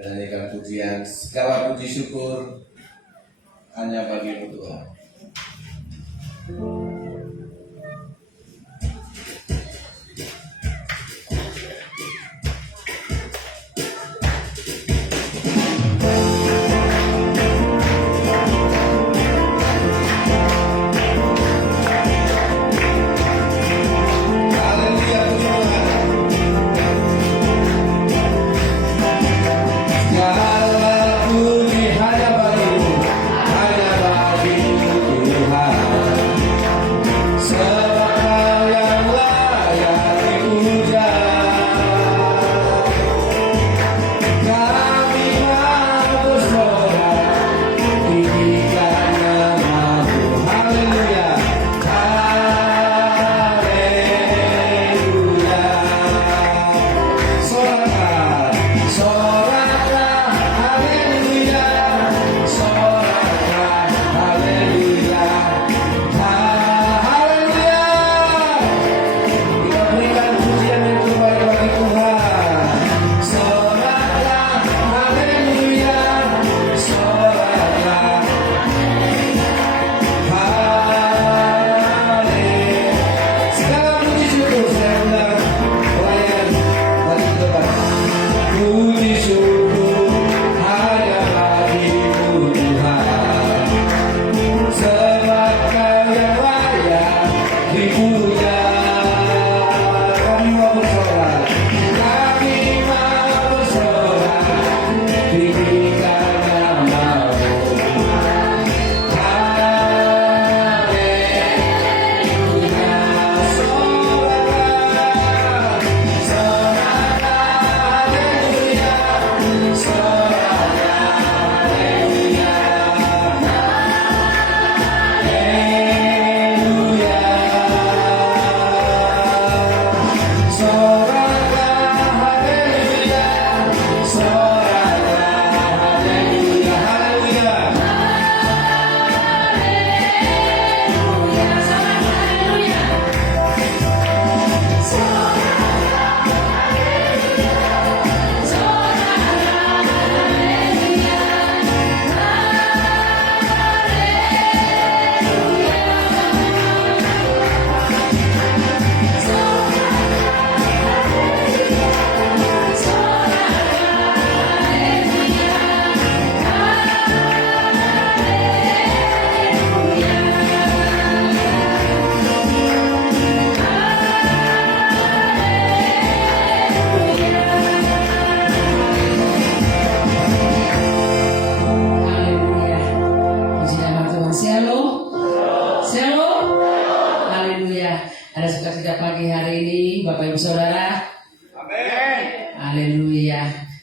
menyanyikan pujian. Segala puji syukur hanya bagi Tuhan.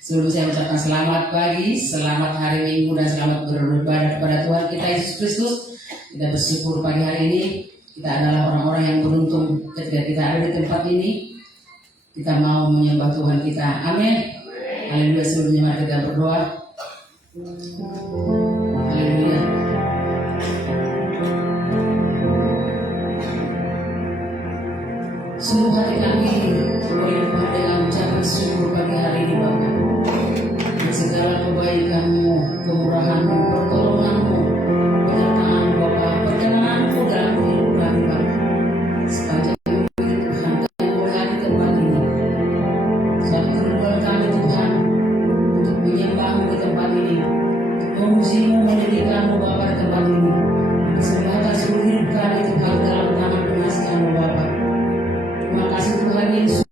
Sebelum saya ucapkan selamat pagi, selamat hari Minggu, dan selamat beribadah kepada Tuhan kita Yesus Kristus. Kita bersyukur pagi hari ini kita adalah orang-orang yang beruntung ketika kita ada di tempat ini. Kita mau menyembah Tuhan kita. Amin. Haleluya. Sebelumnya mari kita berdoa. Haleluya. Seluruh hati kami berlimpah dengan ucapan syukur pagi hari ini, Bapa. Segala kebaikan-Mu, kemurahan-Mu, pertolongan-Mu, penyertaan Bapa, perkenananmu dalam hidup kami, Bapa. Sepanjang hidup Tuhan, kami mulai di tempat ini. Satu kerinduan kami Tuhan untuk menyembah-Mu di tempat ini, memuji-Mu, menyanyikan-Mu Bapa di tempat ini. Kesempatan seluruh hidup kami Tuhan dalam tangan penasihat-Mu Bapa. Terima kasih Tuhan Yesus.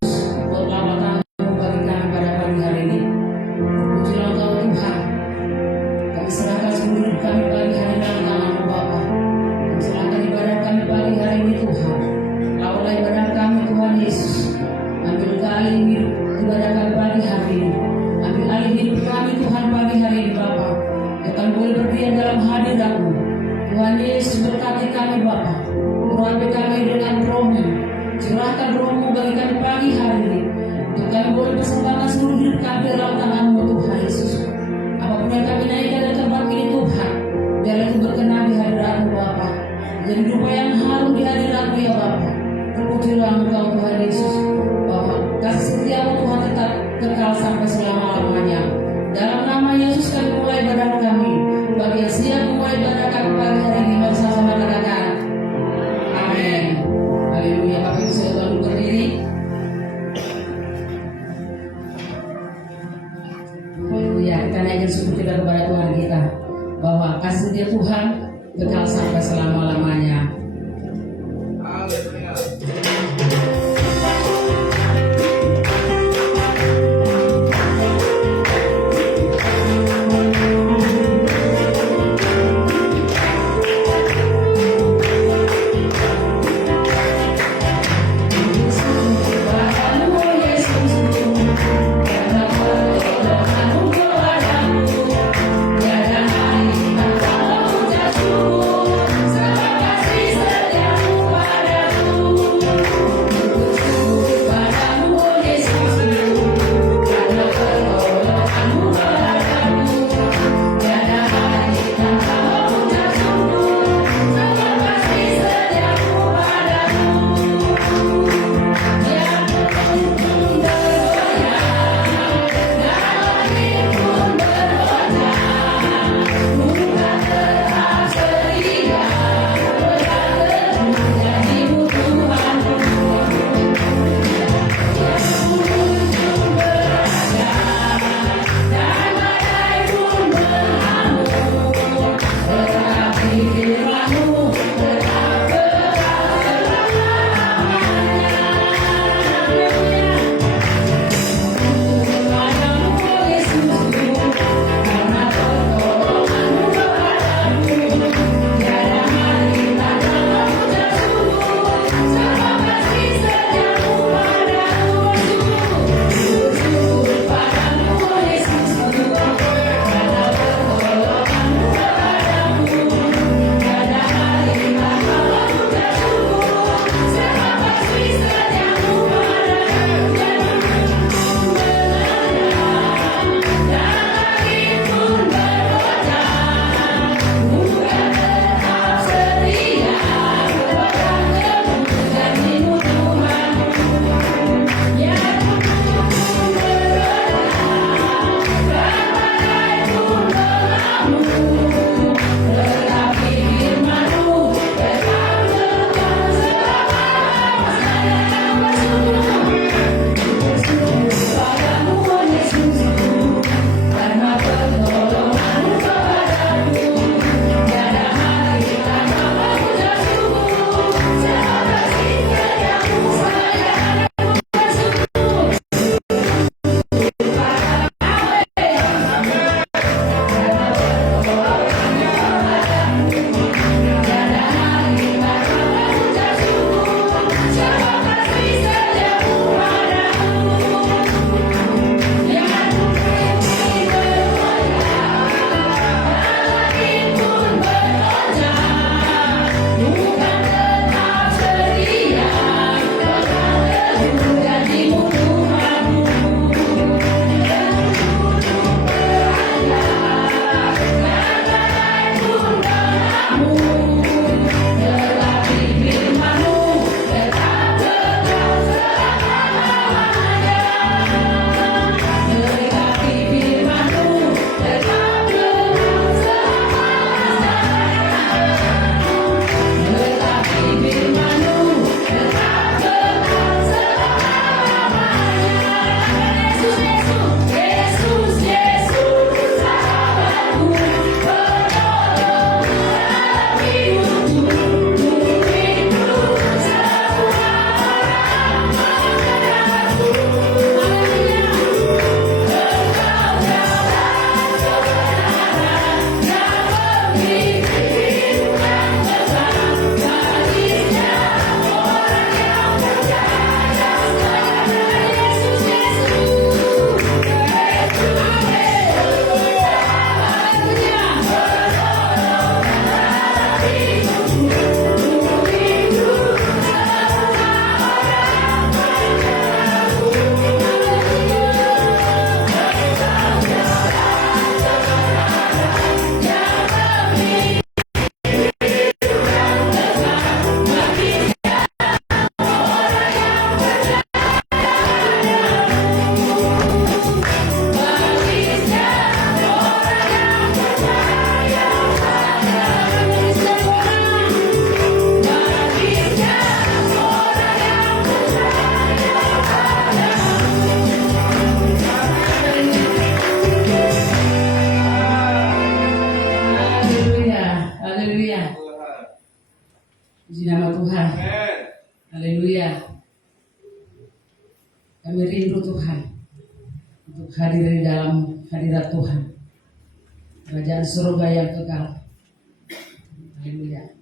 Tuhan Yesus berkati kami Bapa, urapi kami dengan roh-Mu, curahkan roh-Mu bagi kami pagi hari ini, untuk kami boleh persembahkan seluruh hidup kami dalam tangan-Mu Tuhan Yesus. Apapun yang kami naikkan dari tempat ini Tuhan, biarlah itu berkenan di hadirat-Mu Bapa, jadi rupa yang harum di hadirat-Mu ya Bapa. Terpujilah Engkau Tuhan Yesus, bahwa kasih setia-Mu Tuhan tetap kekal sampai selama-lamanya. Dalam kita naikkan syukur kita kepada Tuhan kita bahwa kasih dia Tuhan kekal sampai selama-lamanya. Terima Puji nama Tuhan. Haleluya. Kami rindu Tuhan untuk hadir di dalam hadirat Tuhan, kerajaan surga yang kekal. Haleluya.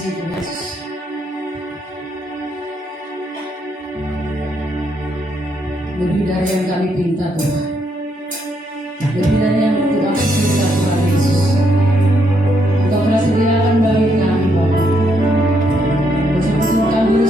kasih Tuhan Yesus. Lebih dari yang kami pinta Tuhan, lebih dari yang kami pinta Tuhan Yesus, Engkau telah sediakan bagi kami Bapa. Bersama-sama kami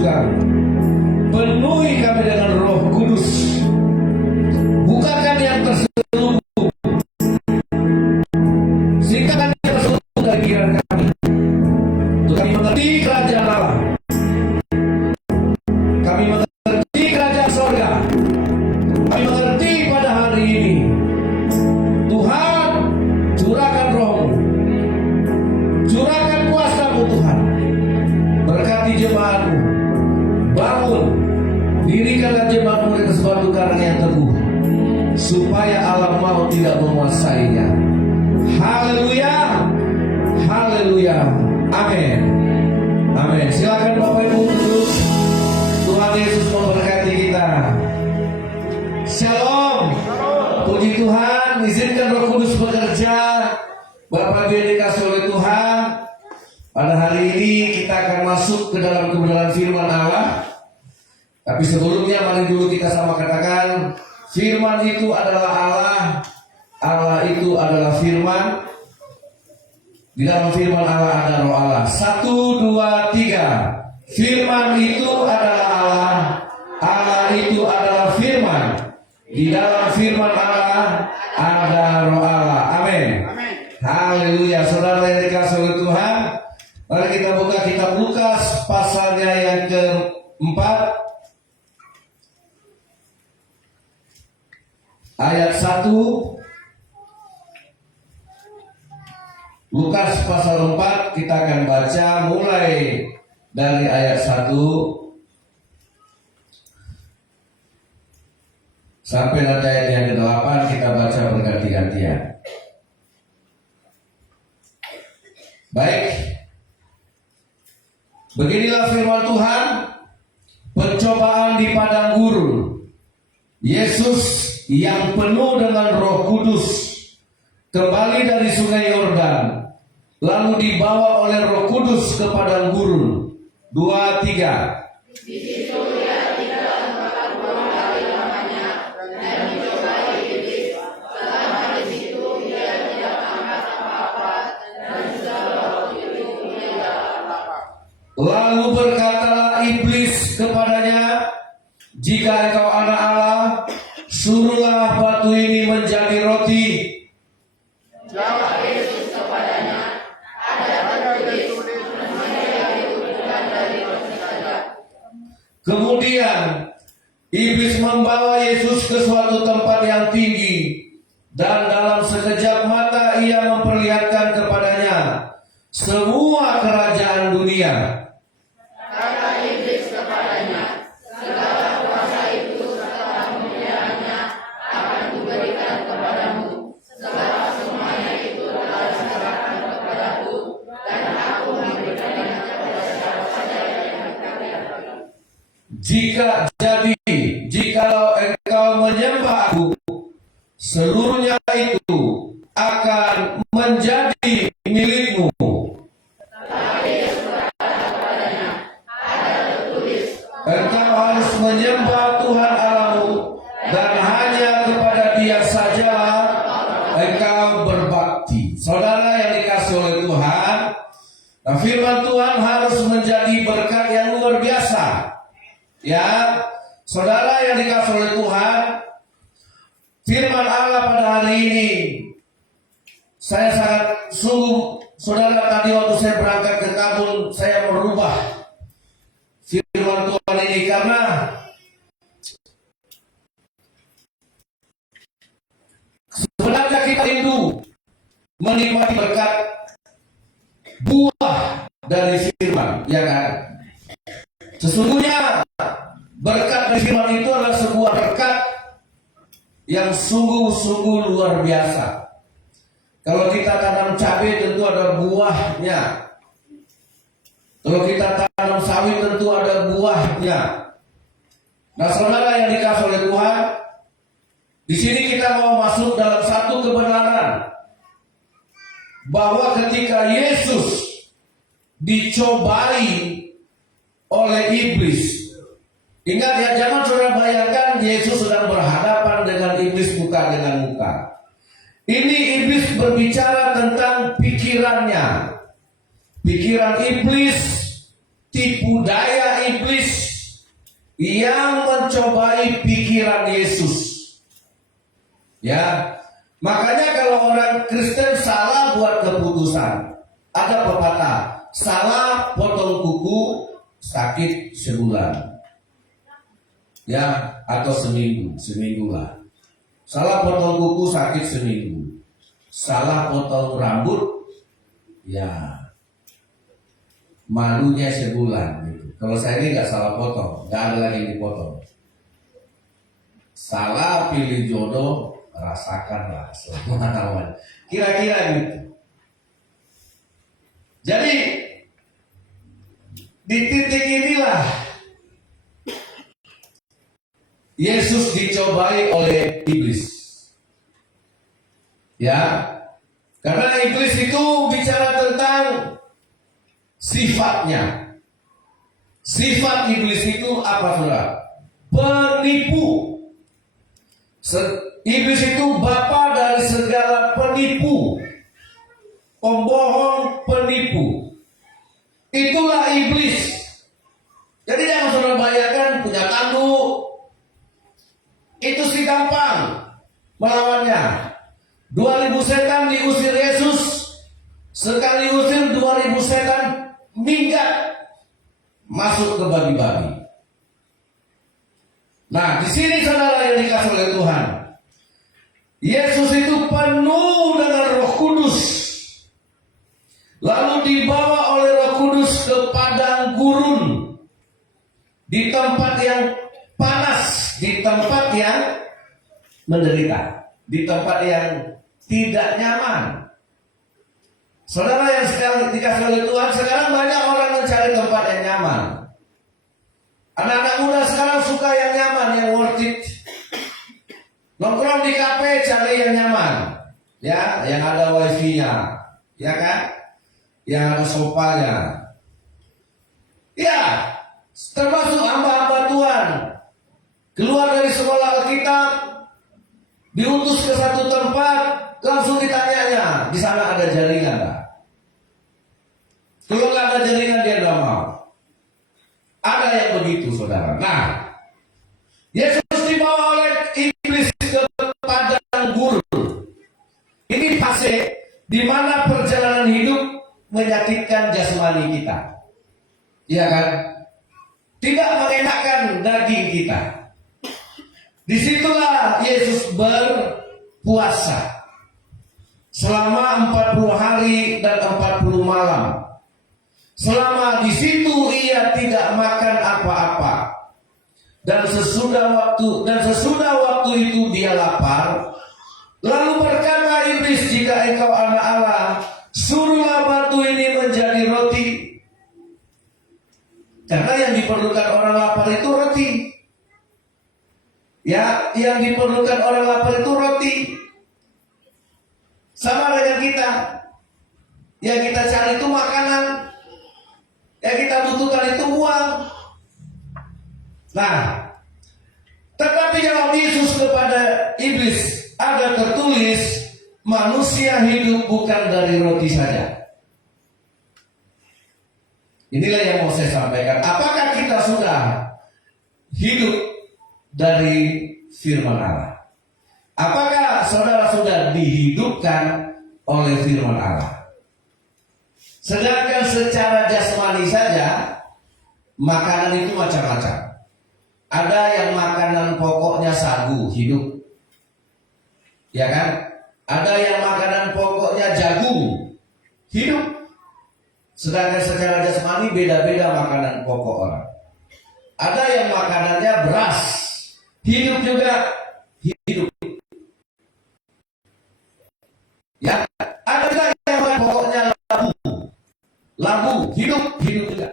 kusukan. Penuhi kami dengan Roh Kudus. Bukakan yang terselubung, sehingga kami terselubung dari pikiran kami. Untuk kami mengerti kerajaan Allah, kami mengerti kerajaan sorga, kami mengerti pada hari ini. Tuhan, curahkan Roh-Mu, curahkan kuasa-Mu Tuhan. Berkati jemaat-Mu, bangun, dirikanlah jemaat-Mu di atas batu karang yang teguh, supaya alam maut tidak menguasainya. Haleluya, haleluya, amin, amin. Silakan Bapak Ibu duduk. Tuhan Yesus memberkati kita. Shalom, puji Tuhan. Izinkan Roh Kudus bekerja. Bapak Ibu yang dikasih oleh Tuhan, pada hari ini kita akan masuk ke dalam kebenaran firman Allah. Tapi sebelumnya mari dulu kita sama katakan, firman itu adalah Allah, Allah itu adalah firman. Di dalam firman Allah ada Roh Allah. 1, 2, 3. Firman itu adalah Allah, Allah itu adalah firman. Di dalam firman Allah ada Roh Allah. Amin. Haleluya. Saudara yang dikasih oleh Tuhan, mari kita buka kitab Lukas pasalnya yang keempat, ayat 1. Lukas pasal 4, kita akan baca mulai dari ayat 1 sampai nanti ayat yang ke-8. Kita baca berganti-gantian. Baik, beginilah firman Tuhan. Pencobaan di padang gurun. Yesus yang penuh dengan Roh Kudus kembali dari sungai Yordan, lalu dibawa oleh Roh Kudus ke padang gurun. 2, 3. Di situ ia tinggal 40 hari lamanya dan dicobai iblis. Selama di situ ia tidak makan apa-apa dan segala waktu itu ia tidak lapar. Lalu berkatalah iblis kepadanya, jika engkau anak Allah, suruhlah batu ini menjadi roti. Jawab Yesus kepadanya, ada tertulis, manusia itu bukan dari roti saja. Kemudian iblis membawa Yesus ke suatu tempat yang tinggi, dan dalam sekejap mata ia memperlihatkan kepadanya semua kerajaan dunia. Kata iblis kepadanya, segala kuasa itu serta kemuliaannya akan kuberikan kepadamu. Segala semuanya itu telah diserahkan kepadaku, dan aku memberikannya kepada siapa saja yang menghendaki. Jikalau engkau menyembah aku, seluruhnya itu akan menjadi milikmu. Engkau harus menyembah Tuhan Allahmu, dan hanya kepada Dia sajalah engkau berbakti. Saudara yang dikasih oleh Tuhan, nah firman Tuhan harus menjadi berkat yang luar biasa. Ya, saudara yang dikasih oleh Tuhan, firman Allah pada hari ini, saya sangat sungguh, saudara, tadi waktu saya berangkat ke Kabul, saya merubah firman Tuhan ini karena sebenarnya kita rindu menikmati berkat buah dari firman, ya kan? Sesungguhnya berkat dari firman itu adalah sebuah berkat yang sungguh-sungguh luar biasa. Kalau kita tanam cabai tentu ada buahnya. Kalau kita tanam sawit tentu ada buahnya. Nah, saudara yang dikasih oleh Tuhan, di sini kita mau masuk dalam satu kebenaran bahwa ketika Yesus dicobai oleh iblis, ingat ya, jangan saudara bayangkan Yesus sedang berhadapan dengan iblis muka dengan muka. Ini iblis berbicara tentang pikirannya. Pikiran iblis tipu daya iblis yang mencobai pikiran Yesus. Ya, makanya kalau orang Kristen salah buat keputusan, ada pepatah, salah potong kuku sakit sebulan, ya, atau seminggu lah. Salah potong kuku sakit seminggu, salah potong rambut, ya, malunya sebulan. Gitu. Kalau saya ini nggak salah potong, nggak ada lagi yang dipotong. Salah pilih jodoh, rasakanlah selama-lamanya. Kira-kira gitu. Jadi di titik inilah Yesus dicobai oleh iblis. Ya, karena iblis itu bicara tentang sifatnya. Sifat iblis itu apa, saudara? Penipu. Iblis itu bapa dari segala penipu, pembohong, penipu. Itulah iblis. Jadi jangan saudara bayangkan punya tanduk, itu sih gampang melawannya. 2000 setan diusir Yesus, sekali usir 2000 setan minggat masuk ke babi-babi. Nah, di sini saudara yang dikasih oleh Tuhan, Yesus itu penuh dengan Roh Kudus, lalu dibawa oleh Roh Kudus ke padang gurun, di tempat yang panas, di tempat yang menderita, di tempat yang tidak nyaman. Saudara yang sekali dikasih oleh Tuhan, sekarang banyak orang mencari tempat yang nyaman. Anak-anak muda sekarang suka yang nyaman, yang worth it. Nongkrong di kafe cari yang nyaman, ya, yang ada wifi-nya, ya kan, yang ada sofanya. Ya, termasuk hamba-hamba Tuhan keluar dari sekolah Alkitab, diutus ke satu tempat, langsung ditanyanya, di sana ada jaringan nggak? Kalau nggak ada jaringan dia nggak mau. Ada yang begitu, saudara. Nah, Yesus dibawa oleh iblis ke padang gurun. Ini fase di mana perjalanan hidup menyakitkan jasmani kita, iya kan? Tidak mengenakan daging kita. Disitulah Yesus berpuasa selama 40 hari dan 40 malam. Selama di situ ia tidak makan apa-apa. Dan sesudah waktu itu dia lapar. Lalu berkata iblis, jika engkau anak Allah, suruhlah batu ini menjadi roti. Karena yang diperlukan orang lapar itu roti. Ya, yang diperlukan orang lapar itu roti. Sama dengan kita. Yang kita cari itu makanan. Yang kita butuhkan itu uang. Nah, tetapi jawab Yesus kepada iblis, ada tertulis, manusia hidup bukan dari roti saja. Inilah yang mau saya sampaikan. Apakah kita sudah hidup dari firman Allah? Apakah saudara sudah dihidupkan oleh firman Allah? Sedangkan secara jasmani saja, makanan itu macam-macam. Ada yang makanan pokoknya sagu, hidup, ya kan? Ada yang makanan pokoknya jagung, hidup. Sedangkan secara jasmani beda-beda makanan pokok orang. Ada yang makanannya beras, hidup juga, hidup. Ya, ada juga yang makan pokoknya lambu, hidup juga.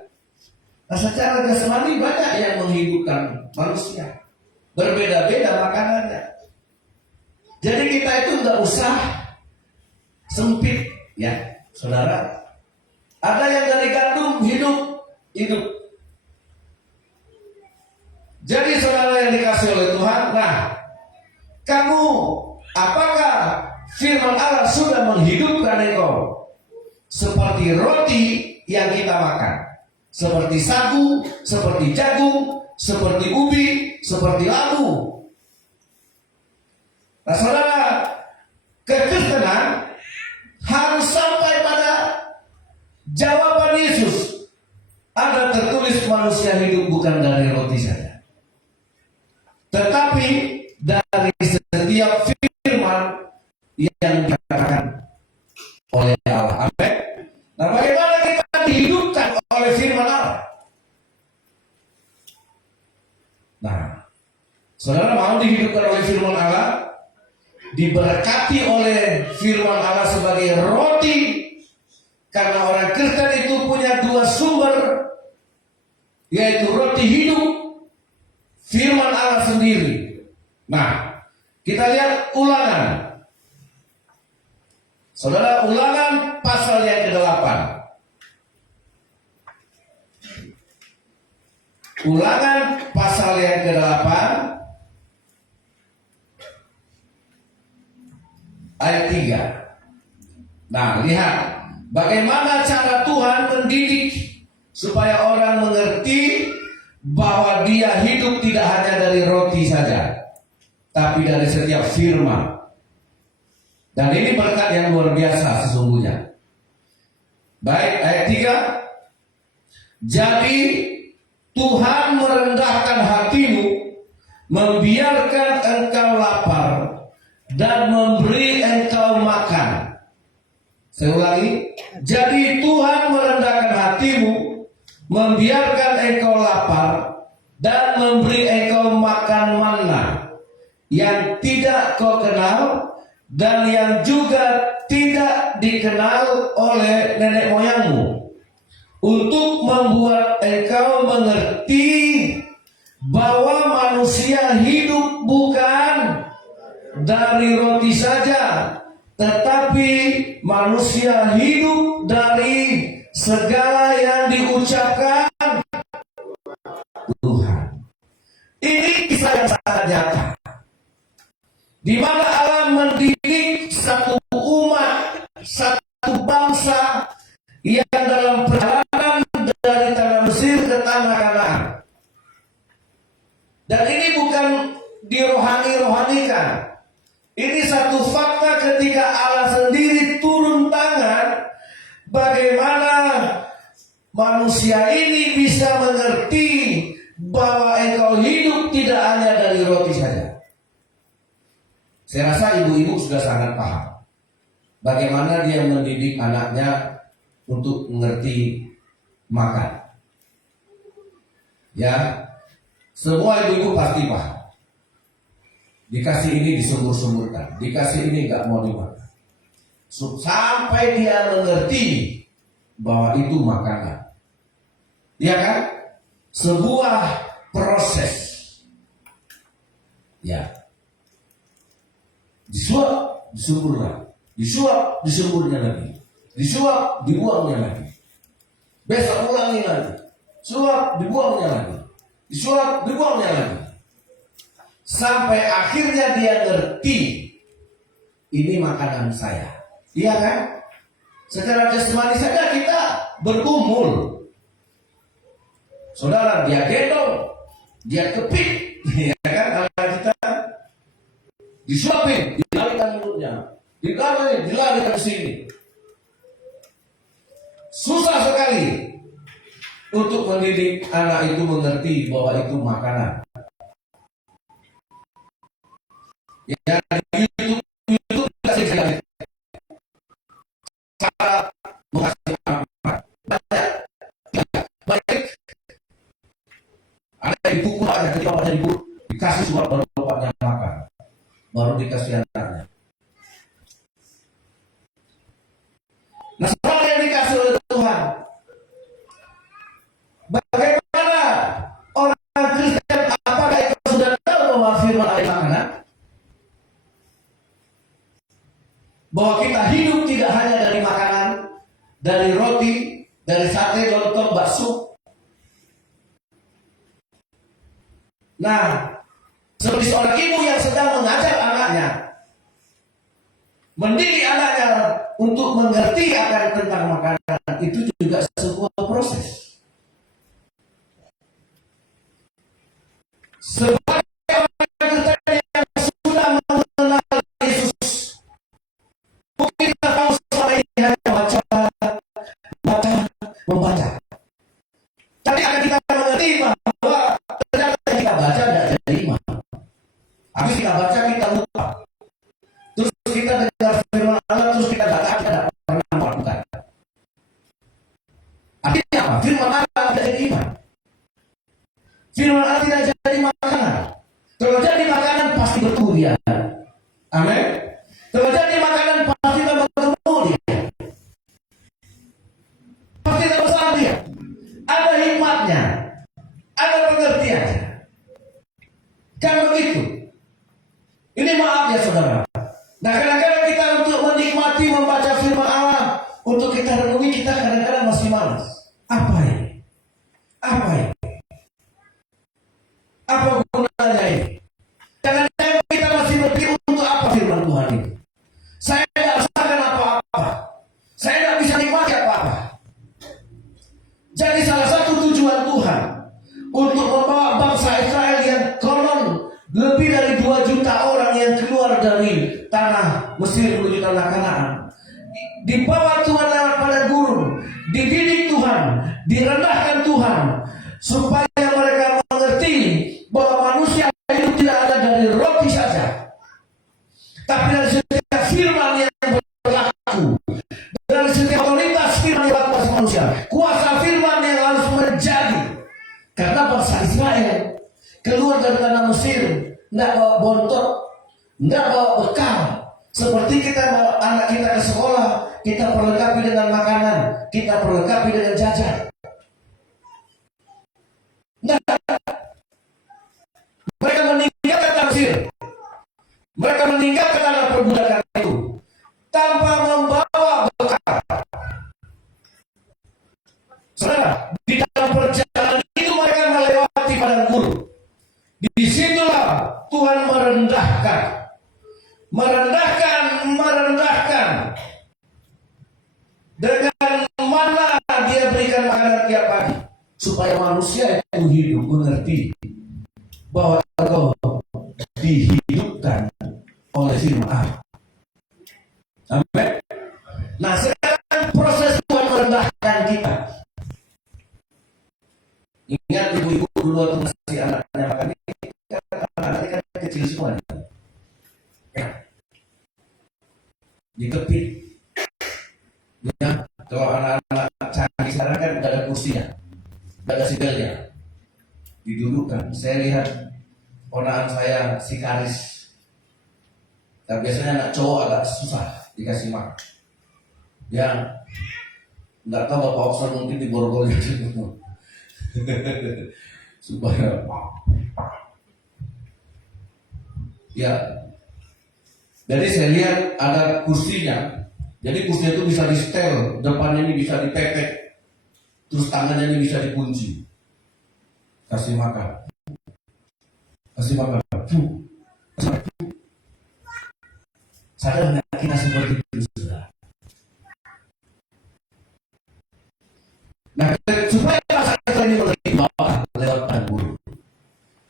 Nah, secara jasmani banyak yang menghidupkan manusia. Berbeda-beda makanannya. Jadi kita itu nggak usah sempit, ya, saudara. Ada yang dari gandum, hidup. Jadi saudara yang dikasih oleh Tuhan, nah, kamu, apakah firman Allah sudah menghidupkan engkau seperti roti yang kita makan? seperti sagu, seperti jagung, seperti ubi, seperti labu. Nah, saudara, kekristenan harus sampai pada jawaban Yesus. Ada tertulis manusia hidup bukan dari roti saja, tetapi dari setiap firman yang dikatakan oleh Allah. Amin. Nah, bagaimana kita dihidupkan oleh firman Allah? Nah, saudara mau dihidupkan oleh firman Allah, diberkati oleh firman Allah sebagai roti, karena orang Kristen itu punya dua sumber, yaitu roti hidup, firman Allah sendiri. Nah, kita lihat Ulangan. Saudara, Ulangan pasal yang ke-8. Ulangan pasal yang ke-8 ayat 3. Nah, lihat bagaimana cara Tuhan mendidik supaya orang mengerti bahwa dia hidup tidak hanya dari roti saja, tapi dari setiap firman. Dan ini berkat yang luar biasa sesungguhnya. Baik, ayat 3. Jadi Tuhan merendahkan hatimu, membiarkan engkau lapar, dan memberi engkau makan. Saya ulangi. Jadi Tuhan merendahkan hatimu, membiarkan engkau lapar, dan memberi engkau makan manna yang tidak kau kenal, dan yang juga tidak dikenal oleh nenek moyangmu, untuk membuat engkau mengerti bahwa manusia hidup bukan dari roti saja, tetapi manusia hidup dari segala yang diucapkan Tuhan. Ini kisah yang sangat nyata, di mana Allah mendidik satu umat, satu bangsa yang dalam perjalanan dari tanah Mesir ke tanah Kanaan. Dan ini bukan dirohani-rohanikan. Ini satu fakta ketika Allah sendiri turun tangan, bagaimana manusia ini bisa mengerti bahwa engkau hidup tidak hanya dari roti saja. Saya rasa ibu-ibu sudah sangat paham bagaimana dia mendidik anaknya untuk mengerti makan. Ya, semua ibu-ibu pasti paham. Dikasih ini disumur-sumurkan, dikasih ini nggak mau dimakan, sampai dia mengerti bahwa itu makanan. Ya kan? Sebuah proses. Ya. Disuap, disumurkan, disuap, disumurnya lagi, disuap, dibuangnya lagi, besok ulangi lagi, suap, dibuangnya lagi, disuap, dibuangnya lagi, sampai akhirnya dia ngerti ini makanan saya. Iya kan? Secara jasmani saja kita bergumul, saudara, dia gendong, dia kepik, ya kan? Kalau kita disuapin, dilarikan mulutnya, dilarikan ke sini. Susah sekali untuk mendidik anak itu mengerti bahwa itu makanan. Ya, di YouTube kasih sekali cara menghasilkan banyak. Ada di buku, ada ketika baca di buku, dikasih suap baru bapaknya makan, baru dikasih anaknya. Nah, setelah yang dikasih oleh Tuhan, bagaimana orang Kristen? Apakah itu sudah tahu bahwa firman Allah makanan? Bahwa kita hidup tidak hanya dari makanan, dari roti, dari sate, lontong, bakso. Nah, seperti seorang ibu yang sedang mengajar anaknya, mendidik anaknya untuk mengerti akan tentang makanan, itu juga sebuah proses. Sebagai orang Kristen yang sudah mengenal Yesus, mungkin kita tahu selama ini hanya baca, membaca. Tapi akan kita mengerti bahwa ternyata kita baca tidak jadi iman. Habis kita baca kita lupa. Terus kita dengar firman Allah, terus kita baca kita tidak pernah melakukan. Artinya apa? Firman Allah tidak jadi iman. Firman Allah tidak jadi makanan. Kalau jadi makanan pasti bertumbuh dia. Amin. Kalau jadi makanan pasti tambah bertumbuh dia. Pasti tambah besar dia. Ada hikmatnya, ada pengertiannya. Kan begitu. Ini maaf ya saudara. Nah kadang-kadang kita untuk menikmati membaca firman Allah, untuk kita renungi, kita kadang-kadang masih malas. Apa ini? Apa ini? Apa gunanya ini? Kadang-kadang kita masih berpikir untuk apa firman Tuhan ini? Saya tidak rasakan apa-apa. Saya tidak bisa nikmati apa-apa. Jadi salah satu tujuan Tuhan untuk membawa bangsa Israel yang konon lebih dari 2 juta orang yang keluar dari tanah Mesir menuju tanah Kanaan, dibawa Tuhan lewat padang gurun, dididik Tuhan, direndahkan Tuhan, supaya mereka mengerti bahwa manusia itu tidak ada dari roti saja, tapi dari setiap firman yang berlaku, dari setiap otoritas firman yang berlaku atas manusia, kuasa firman yang harus menjadi. Karena bangsa Israel keluar dari tanah Mesir tidak bawa bontot, tidak bawa bekal. Seperti kita bawa anak kita ke sekolah, kita perlengkapi dengan makanan, kita perlengkapi dengan jajan. Nah, mereka meninggalkan tanah Mesir, mereka meninggalkan tanah perbudakan itu tanpa membawa bekal. Saudara, di dalam perjalanan itu mereka melewati padang gurun. Disitulah Tuhan merendahkan dengan mana dia berikan makanan tiap pagi, supaya manusia itu hidup mengerti bahwa engkau dihidupkan oleh firman Allah. Amin. Nah sekarang proses Tuhan merendahkan kita. Ingat ibu-ibu dulu waktu masih anaknya makan ini, anaknya kan kecil semua ya. Dikepit ya. Kalau anak-anak canggih sekarang kan tidak ada kursinya, tidak ada segelnya, didudukkan. Saya lihat ponakan saya si Karis, nah, biasanya anak cowok agak susah dikasih makan. Ya nggak tahu Bapak Oksan mungkin di borgol gitu supaya ya. Jadi saya lihat ada kursinya. Jadi kursinya itu bisa di setel, depannya ini bisa dipepet, terus tangannya ini bisa dikunci. Kasih makan, kasih makan. Sadar nggak kita seperti itu sudah? Nah, supaya masyarakat ini mengerti bahwa lewat padang gurun,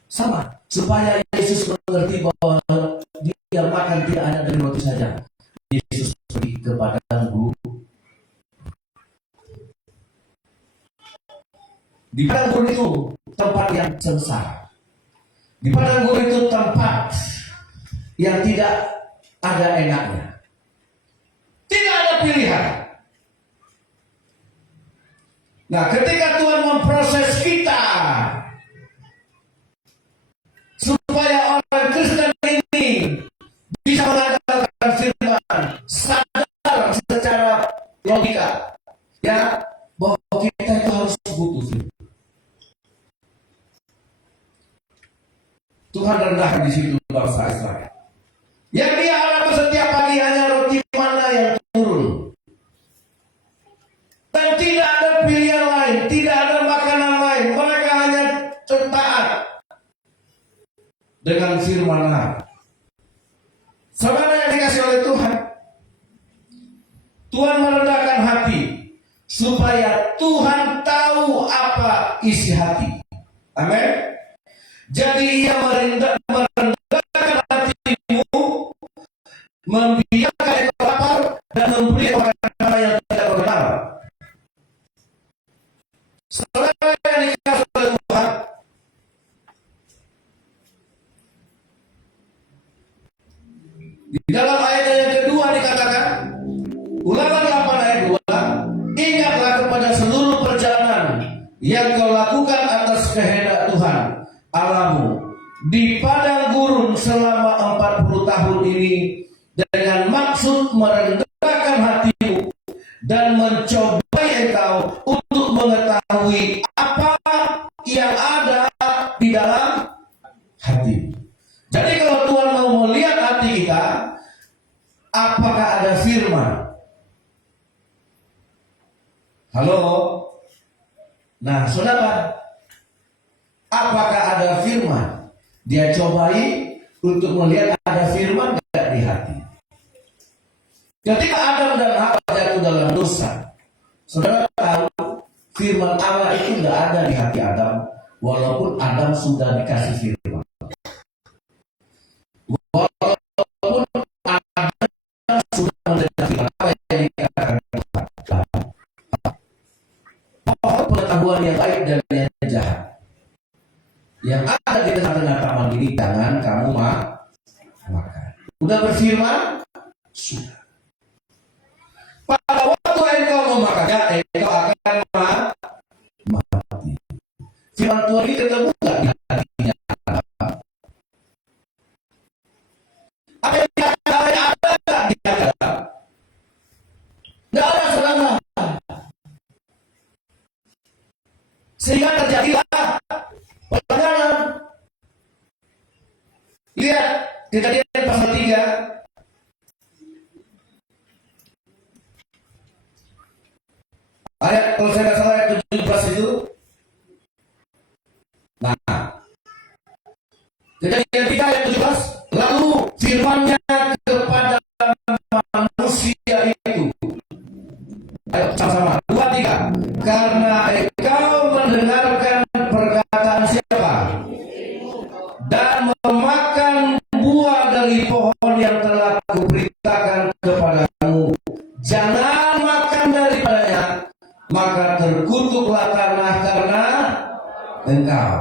sama supaya Yesus mengerti bahwa dia makan tidak hanya dari roti saja. Yesus pergi ke padang gurun. Di padang gurun itu tempat yang sengsara. Di padang gurun itu tempat yang tidak ada enaknya, tidak ada pilihan. Nah, ketika Tuhan memproses kita supaya orang Kristen ini bisa mengandalkan firman, sadar secara logika ya bahwa kita itu harus butuh firman. Tuhan rendahkan di situ bangsa Israel. Yang dia harapkan setiap pagi hanya roti mana yang turun. Dan tidak ada pilihan lain, tidak ada makanan lain. Mereka hanya taat dengan firman Allah. Saudara yang dikasih oleh Tuhan, Tuhan merendahkan hati supaya Tuhan tahu apa isi hati. Amin. Jadi ia merendahkan hatimu, membiarkan engkau lapar dan memberi makanan yang tidak berkenal. Saudara yang dikasihi oleh Tuhan, di dalam ayat yang kedua dikatakan, Ulangan 8 ayat 2, ingatlah kepada seluruh perjalanan yang kau lakukan atas kehendak Tuhan Allahmu di padang gurun selama 40 tahun ini dengan maksud merendahkan hatimu dan mencobai engkau untuk mengetahui apa yang ada di dalam hati. Jadi kalau Tuhan mau melihat hati kita, apakah ada firman? Halo? Nah, saudara, apakah ada firman? Dia cobai untuk melihat ada firman tidak di hati. Ketika Adam dan Hawa jatuh dalam dosa, saudara tahu firman Allah itu tidak ada di hati Adam, walaupun Adam sudah dikasih firman. Walaupun Adam sudah mendengar firman apa yang dikatakan Tuhan. Pohon pengetahuan yang baik dan yang jahat yang ada di tengah-tengah taman ini jangan kamu makan. Udah berfirman? Sudah. Pada waktu engkau memakannya, engkau akan mati. Firman Tuhan ini ketemu nggak di hatinya? Apa yang ada nggak di hatinya? Nggak ada, saudara. Sehingga terjadilah pelanggaran. Lihat Kejadian pasal 3 ayat, kalau saya nggak salah ayat 17 itu. Nah, Kejadian 3 ayat 17, lalu firman-Nya kepada manusia itu. Ayo sama-sama 2, 3. Karena engkau mendengarkan perkataan siapa? Dan memakan buah dari pohon yang telah kuberitakan kepadamu. Jangan makan daripadanya, maka terkutuklah tanah karena engkau.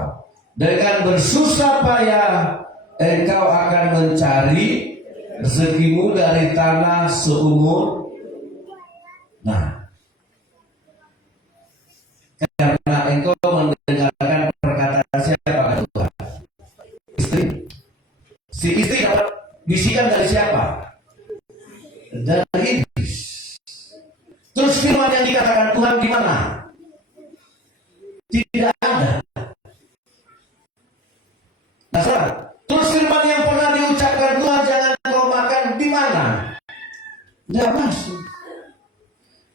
Dengan bersusah payah engkau akan mencari rezekimu dari tanah seumur. Nah, karena engkau mendengarkan perkataan siapa Tuhan? Istri. Si istri dapat bisikan dari siapa? Dari iblis. Terus firman yang dikatakan Tuhan di mana? Tidak ada. Nah, saudara, terus firman yang pernah diucapkan Tuhan jangan kau makan di mana? Tidak masuk.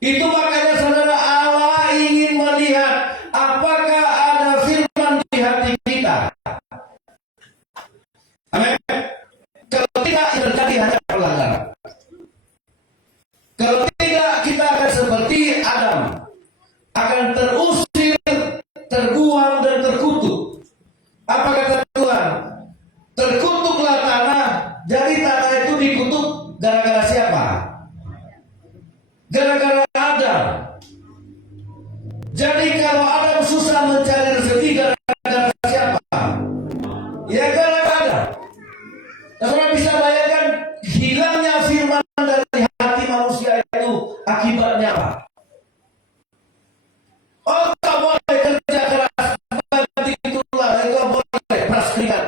Itu makanya saudara, Allah ingin melihat apakah ada firman di hati kita. Amin. Kalau tidak, terjadi hanya pelanggaran. Kalau tidak, kita akan seperti Adam, akan terusir, terbuang dan terkutuk. Apa kata Tuhan? Terkutuklah tanah. Jadi tanah itu dikutuk gara-gara siapa? Gara-gara Adam. Jadi kalau Adam susah mencari rezeki gara-gara siapa? Ya gara-gara Adam. Saudara bisa bayangkan hilangnya firman dari hati manusia itu akibatnya apa? Oh, tak boleh kerja keras, banting tulang, tak boleh peras keringat.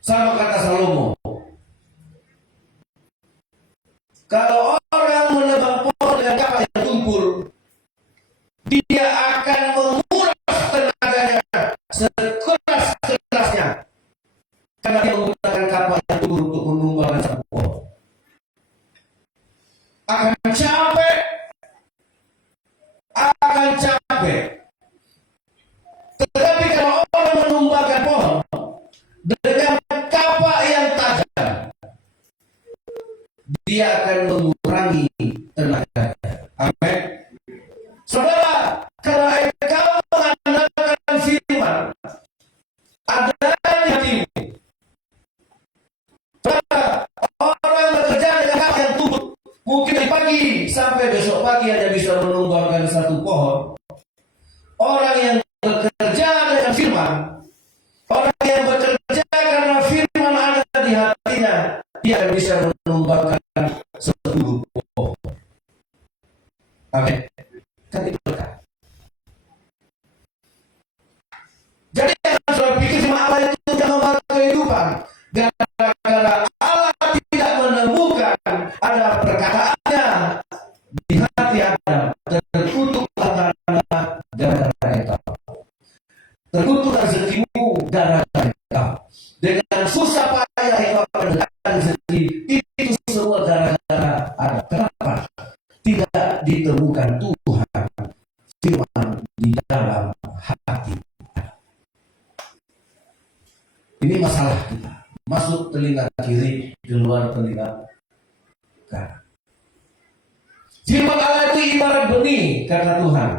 Sama kata Salomo. Kalau orang menebang pohon dengan kapal yang tumpul, dia akan menguras tenaganya sekeras-kerasnya. Karena dia menggunakan kapal yang tumpul untuk menumbangkan satu pohon. Akan capek. Tetapi kalau orang menumbangkan pohon dengan kapak yang tajam, dia akan mengurangi tenaganya. Amin. Saudara, kalau engkau mengandalkan firman, pagi sampai besok pagi hanya bisa menumbangkan satu pohon. Orang yang bekerja dengan firman, orang yang bekerja karena firman ada di hatinya, dia akan bisa menumbangkan 10 pohon. Amin. Kan itu berkat. Jadi jangan selalu pikir firman Allah itu tidak membawa kehidupan. Gara-gara Allah tidak menemukan ada perkataannya di hati Adam, terkutuklah tanah gara-gara engkau. Terkutuk rezekimu gara-gara engkau. Dengan susah payah engkau mendapatkan rezeki, itu semua gara-gara Adam. Kenapa? Tidak ditemukan Tuhan firman di dalam hati. Ini masalah kita. Masuk telinga kiri, keluar telinga kanan. Firman Allah itu ibarat benih, kata Tuhan.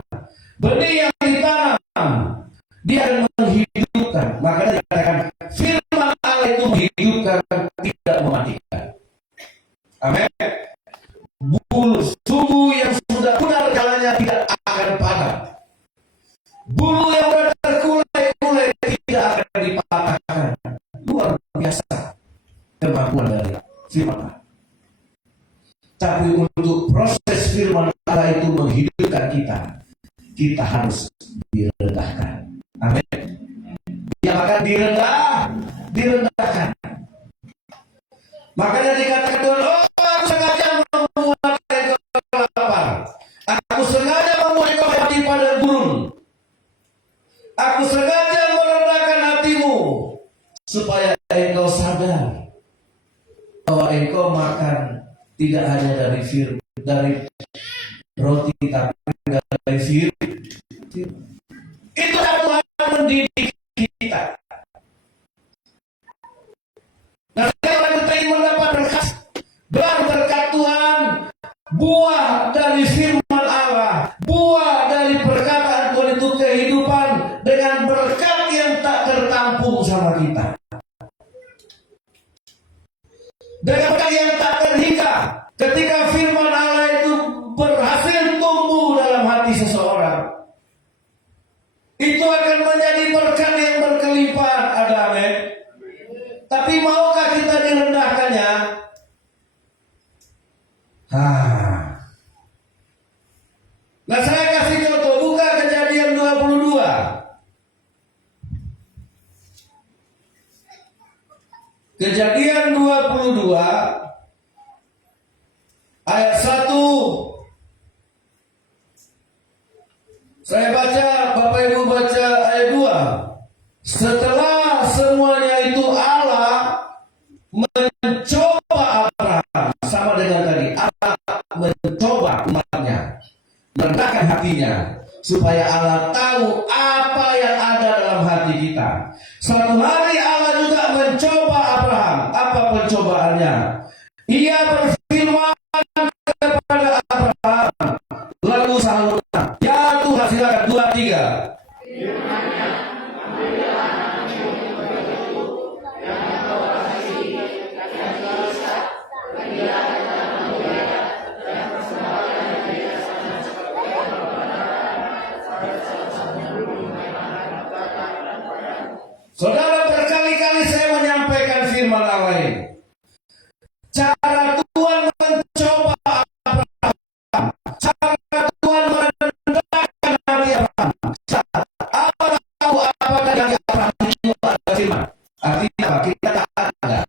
Benih yang ditanam, dia akan menghidupkan. Makanya dikatakan firman Allah itu menghidupkan, tidak mematikan. Amin. Bulu sumbu yang sudah benar jalannya tidak akan padam. Bulu yang sudah terkulai-kulai tidak akan dipatahkan. Luar biasa kemampuan dari firman Allah. Tapi untuk proses firman Allah itu menghidupkan kita, kita harus direndahkan. Amin. Yang akan direndahkan. Makanya dikatakan Tuhan, oh aku sengaja membuat engkau lapar. Aku sengaja membuat engkau mati pada gurun. Aku sengaja merendahkan hatimu supaya engkau sadar bahwa engkau makan tidak hanya dari roti, tapi dari firman. Itulah Tuhan mendidik kita. Nah, sekarang kita ingin mendapat berkat Tuhan, buah dari firman Allah, buah dari perkataan Tuhan itu kehidupan dengan berkat yang tak tertampung sama kita. Dengan berkat yang tak terhingga. Ketika firman Allah itu berhasil tumbuh dalam hati seseorang, itu akan menjadi berkat yang berkelimpahan. Ada amin. Tapi maukah kita direndahkannya? Nah, saya kasih contoh, buka Kejadian 22. Kejadian 22 ayat 1. Saya baca, Bapak Ibu baca ayat 2. Setelah semuanya itu Allah mencoba Abraham, sama dengan tadi, Allah mencoba umatnya, merendahkan hatinya, supaya Allah tahu apa yang ada dalam hati kita. Suatu hari Allah juga mencoba Abraham. Apa pencobaannya? Ia berfirman kepada Abraham, lalu sahutnya, ya Tuhan, silakan 2-3. Saudara, berkali-kali saya menyampaikan firman Allah ini. Cara Tuhan mencoba Abraham, cara Tuhan merendahkan hati Abraham. Allah tahu apakah dari Abraham itu ada firman. Artinya apa? Kita tak ada.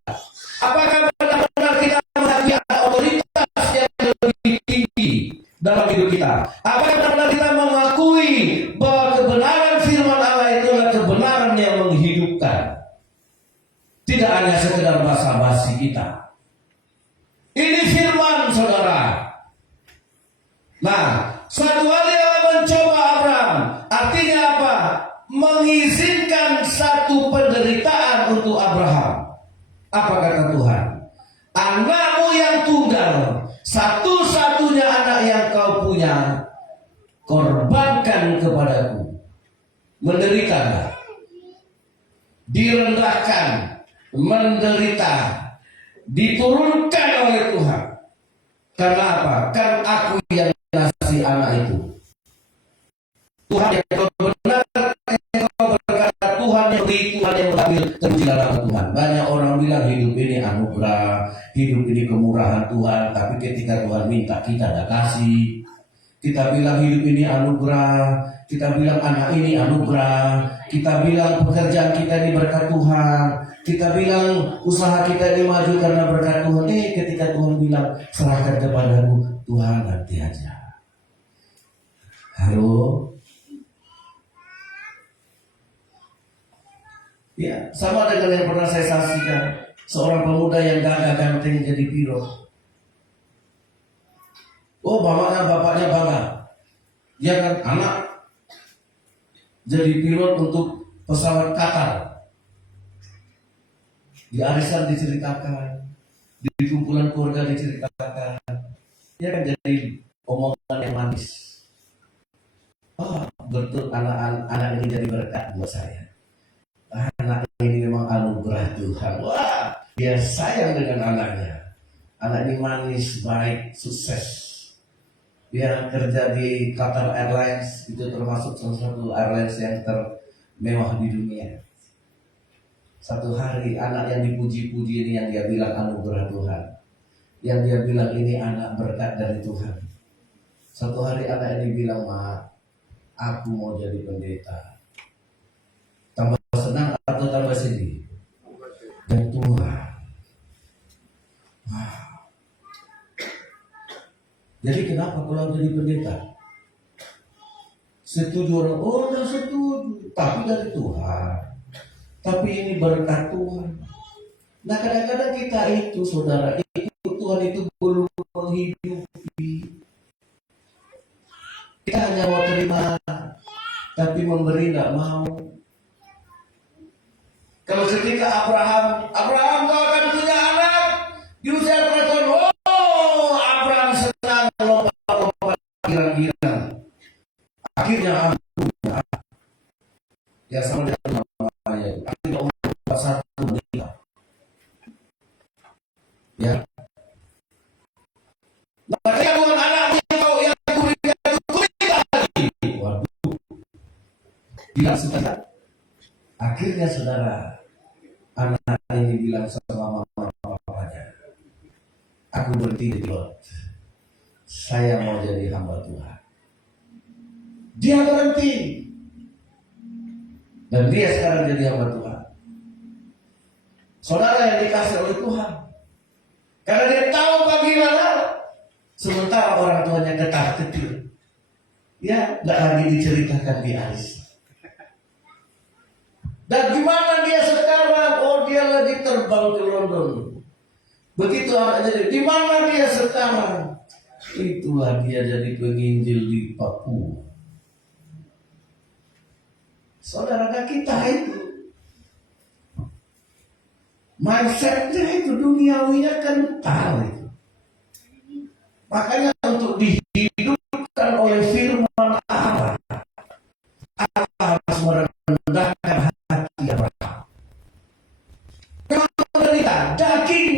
Apakah benar-benar kita melihat otoritas yang lebih tinggi dalam hidup kita? Apakah benar-benar kita mengakui bahwa kebenaran firman Allah itu adalah kebenaran yang menghidupkan? Tidak hanya sekedar basa-basi kita. Ini firman, saudara. Nah, suatu hari Allah mencoba Abraham. Artinya apa? Mengizinkan satu penderitaan untuk Abraham. Apa kata Tuhan? Anakmu yang tunggal, satu-satunya anak yang kau punya, korbankan kepadaku. Menderita, direndahkan, menderita, diturunkan oleh Tuhan. Karena apa? Kan aku yang ngasih anak itu. Tuhan yang benar, engkau berkata Tuhan yang beri, Tuhan yang mengambil, terpujilah nama Tuhan. Banyak orang bilang hidup ini anugerah, hidup ini kemurahan Tuhan, tapi ketika Tuhan minta kita tidak kasih. Kita bilang hidup ini anugerah, kita bilang anak ini anugerah, kita bilang pekerjaan kita ini berkat Tuhan, kita bilang usaha kita ini maju karena berkat Tuhan. Ketika Tuhan bilang serahkan kepadamu, Tuhan nanti aja. Halo? Ya, sama dengan yang pernah saya saksikan, seorang pemuda yang gagah ganteng jadi pilot. Oh, bapaknya bangga. Dia kan anak jadi pilot untuk pesawat Qatar. Di arisan diceritakan, di kumpulan keluarga diceritakan. Dia kan jadi omongan yang manis. Oh, betul anak ini jadi berkat buat saya. Anak ini memang anugerah Tuhan. Wah, dia sayang dengan anaknya. Anak ini manis, baik, sukses. Dia kerja di Qatar Airlines, itu termasuk salah satu airlines yang termewah di dunia. Satu hari anak yang dipuji-puji ini yang dia bilang anugerah Tuhan, yang dia bilang ini anak berkat dari Tuhan. Satu hari anak ini bilang, "Ma, aku mau jadi pendeta." Tambah senang atau tambah sedih? Dan Tuhan. Wah. Jadi kenapa kalau jadi pendeta? Setuju orang, oh enggak setuju, tapi dari Tuhan. Tapi ini berkat Tuhan. Nah kadang-kadang kita itu saudara, Tuhan itu belum menghidupi. Kita hanya mau terima, tapi memberi enggak mau. Kalau ketika Abraham kau akan punya anak di usia 100 tahun. Abraham senang lompat girang-girang. Akhirnya ya sama dengan namanya. Akhirnya umur satu menikah. Ya. Maka Tuhan anakmu yang kuberikan itu lagi. Waduh. Bilang saudara. Akhirnya saudara, anak ini bilang sama mama papanya, aku berhenti di pilot. Saya mau jadi hamba Tuhan. Dia berhenti. Dan dia sekarang jadi hamba Tuhan. Saudara yang dikasih oleh Tuhan. Karena dia tahu panggilan. Sementara orang tuanya ketar-ketir. Ya, tidak lagi diceritakan di arisan. Dan gimana dia sekarang? Oh, dia lagi terbang ke London. Begitu anaknya, di mana dia sekarang? Itulah dia jadi penginjil di Papua. Saudara kita itu mindsetnya itu duniawinya kental itu. Makanya untuk dihidupkan oleh firman Allah, Allah harus merendahkan hati Abraham. Kalau menderita daging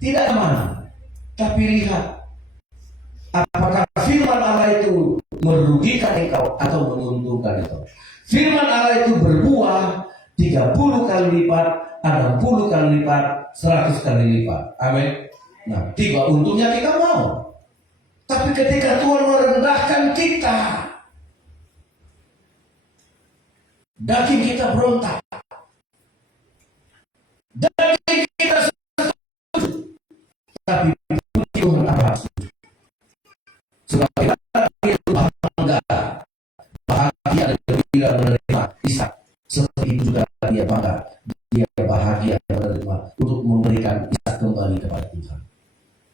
tidak aman, tapi lihat apakah firman Allah itu merugikan engkau atau menguntungkan engkau. Firman Allah itu berbuah 30 kali lipat, 60 kali lipat, 100 kali lipat. Amin. Nah, tiga untungnya kita mau. Tapi ketika Tuhan merendahkan kita, daging kita berontak. Daging kita setuju. Tapi Tuhan apa? Sebab kita bangga, bahagia dan gembira menerima Ishak. Seperti itu juga dia bangga, dia bahagia menerima untuk memberikan Ishak kembali kepada Tuhan.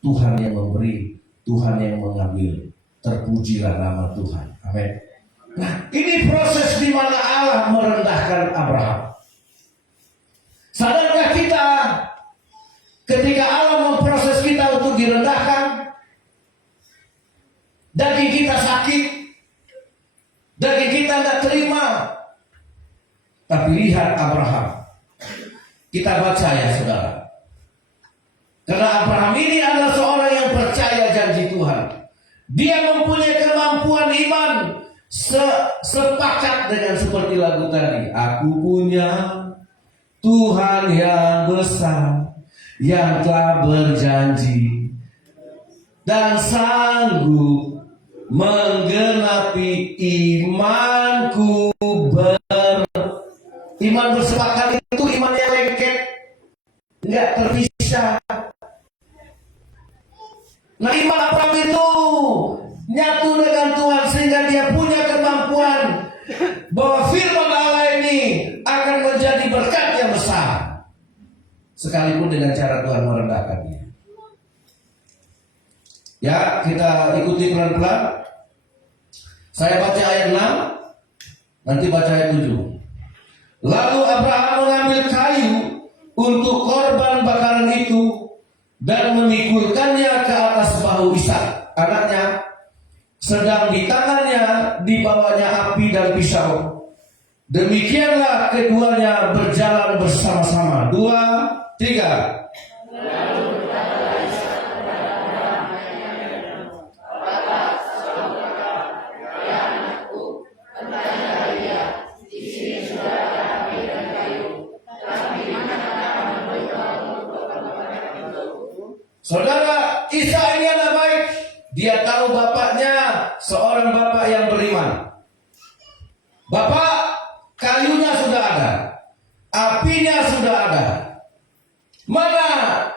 Tuhan yang memberi, Tuhan yang mengambil. Terpujilah nama Tuhan. Amin. Nah, ini proses di mana Allah merendahkan Abraham. Sadarkah kita ketika Allah memproses kita untuk direndahkan, daging kita sakit, daging kita tidak terima. Tapi lihat Abraham. Kita baca ya saudara. Karena Abraham ini adalah seorang yang percaya Dia mempunyai kemampuan iman sepakat dengan seperti lagu tadi. Aku punya Tuhan yang besar, yang telah berjanji dan sanggup menggenapi imanku. Iman bersepakat itu iman yang lengket, nggak terpisah. Nah, iman Abraham itu nyatu dengan Tuhan sehingga dia punya kemampuan bahwa firman Allah ini akan menjadi berkat yang besar, sekalipun dengan cara Tuhan merendahkannya. Ya, kita ikuti pelan-pelan. Saya baca ayat 6, nanti baca ayat 7. Lalu Abraham mengambil kayu untuk korban bakaran itu dan memikulkannya ke atas bahu Ishak, anaknya. Sedang di tangannya dibawanya api dan pisau. Demikianlah keduanya berjalan bersama-sama. 2, 3. Saudara, Ishak ini anak baik. Dia tahu bapaknya seorang bapak yang beriman. Bapak, kayunya sudah ada, apinya sudah ada. Mana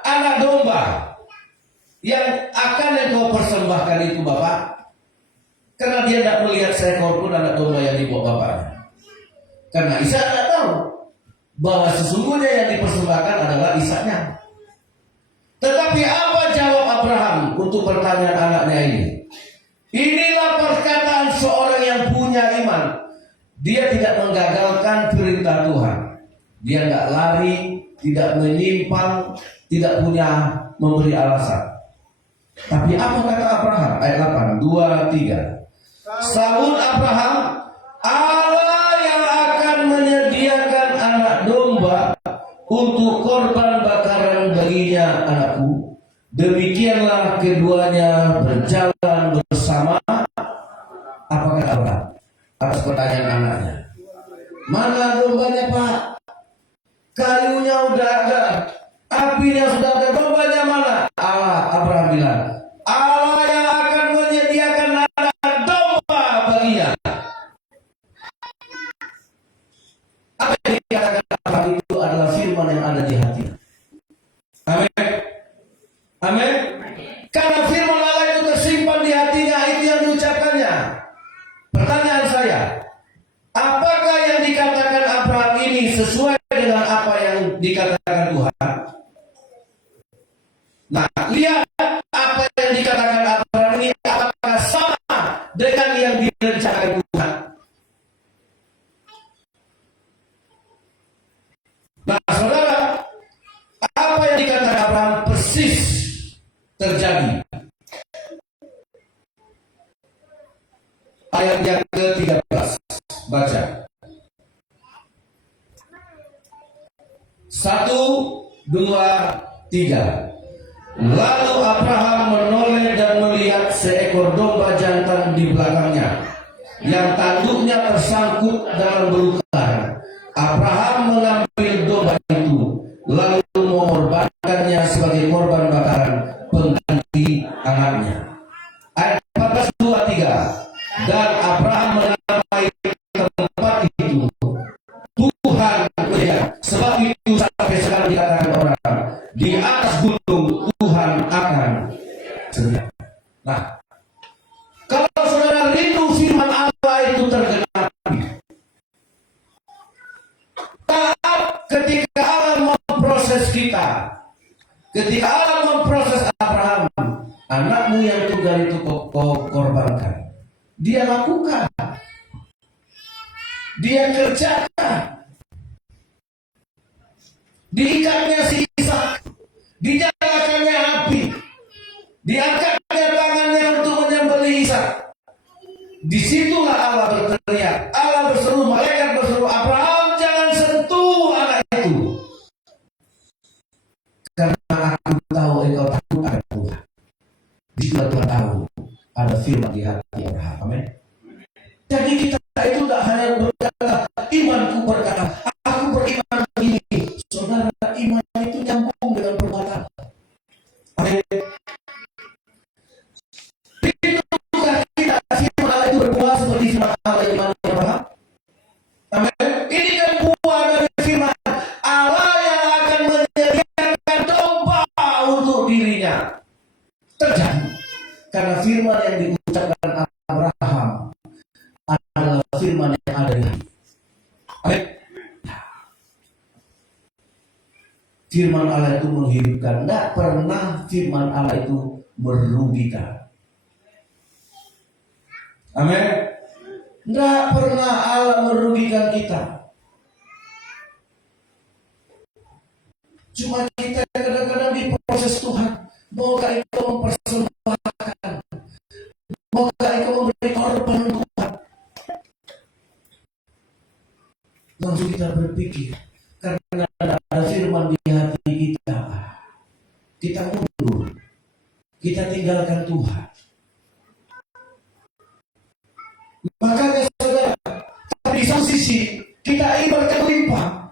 anak domba yang akan engkau persembahkan itu, Bapak? Karena dia tidak melihat seekor pun anak domba yang dibawa bapaknya. Karena Ishak tidak tahu bahwa sesungguhnya yang dipersembahkan adalah Ishaknya. Tetapi apa jawab Abraham untuk pertanyaan anaknya ini? Inilah perkataan seorang yang punya iman. Dia tidak menggagalkan perintah Tuhan. Dia nggak lari, tidak menyimpang, tidak punya memberi alasan. Tapi apa kata Abraham? Ayat 8, 2, 3. Sahut Abraham, Allah yang akan menyediakan anak domba untuk korban bakaran baginya, anakku. Demikianlah keduanya berjalan bersama. Apa kata Abraham atas pertanyaan anaknya? Mana dombanya, Pak? Kayunya udah ada, apinya sudah ada, dombanya mana? Allah, Abraham bilang, Allah yang akan menyediakan anak domba baginya. Apa yang dikatakan Abraham itu adalah firman yang ada di hatinya. Amin. Amin. Karena firman Allah itu tersimpan di hatinya, itu yang diucapkannya. Pertanyaan saya, apakah yang dikatakan Abraham ini sesuai dengan apa yang dikatakan Tuhan? Nah, lihat apa yang dikatakan Abraham ini, apakah sama dengan yang direncanakan Tuhan? Nah, saudara, apa yang dikatakan Abraham persis terjadi. Ayat yang ke-13, baca. 1, 2, 3. Lalu Abraham menoleh dan melihat seekor domba jantan di belakangnya, yang tanduknya tersangkut dalam belukar. Abraham mengambil domba itu, lalu mengorbankannya sebagai korban bakaran pengganti anaknya. Ayat 14, 2, 3. Dan Abraham menamai tempat itu Tuhan melihat. Sebab itu sampai sekarang dikatakan orang, di atas gunung Tuhan akan sedia. Nah, kalau saudara rindu firman Allah itu tergenapi, taat ketika Allah memproses kita, ketika Allah memproses Abraham, anakmu yang tunggal itu kau korbankan. Dia lakukan, dia kerjakan. Diikatnya si Ishak, dinyalakannya api, diangkatnya tangannya untuk menyembelih Ishak. Disitulah Allah berteriak, Allah berseru, malaikat berseru, Abraham jangan sentuh anak itu, karena aku tahu engkau takut akan Tuhan. Disitulah Tuhan tahu ada firman di hati Abraham. Amin. Jadi kita itu tidak hanya berkata, imanku berkata, aku beriman begini. Saudara, iman itu nyambung dengan perbuatan. Amin. Rindukan kita firman Allah itu berbuah seperti firman Allah iman Abraham. Amin. Ini kan buah dari firman Allah yang akan menyediakan domba untuk dirinya. Terjadi karena firman yang diucapkan Abraham adalah firman yang ada di hati. Amin. Firman Allah itu menghidupkan. Tidak pernah firman Allah itu merugikan. Amin. Tidak pernah Allah merugikan kita. Cuma kita kadang-kadang diproses Tuhan. Maukah engkau mempersembahkan? Maukah engkau memberi korban Tuhan? Langsung kita berpikir, karena ada firman di hati kita, kita mundur, kita tinggalkan Tuhan. Makanya saudara, tapi di satu sisi kita ingin berlimpah.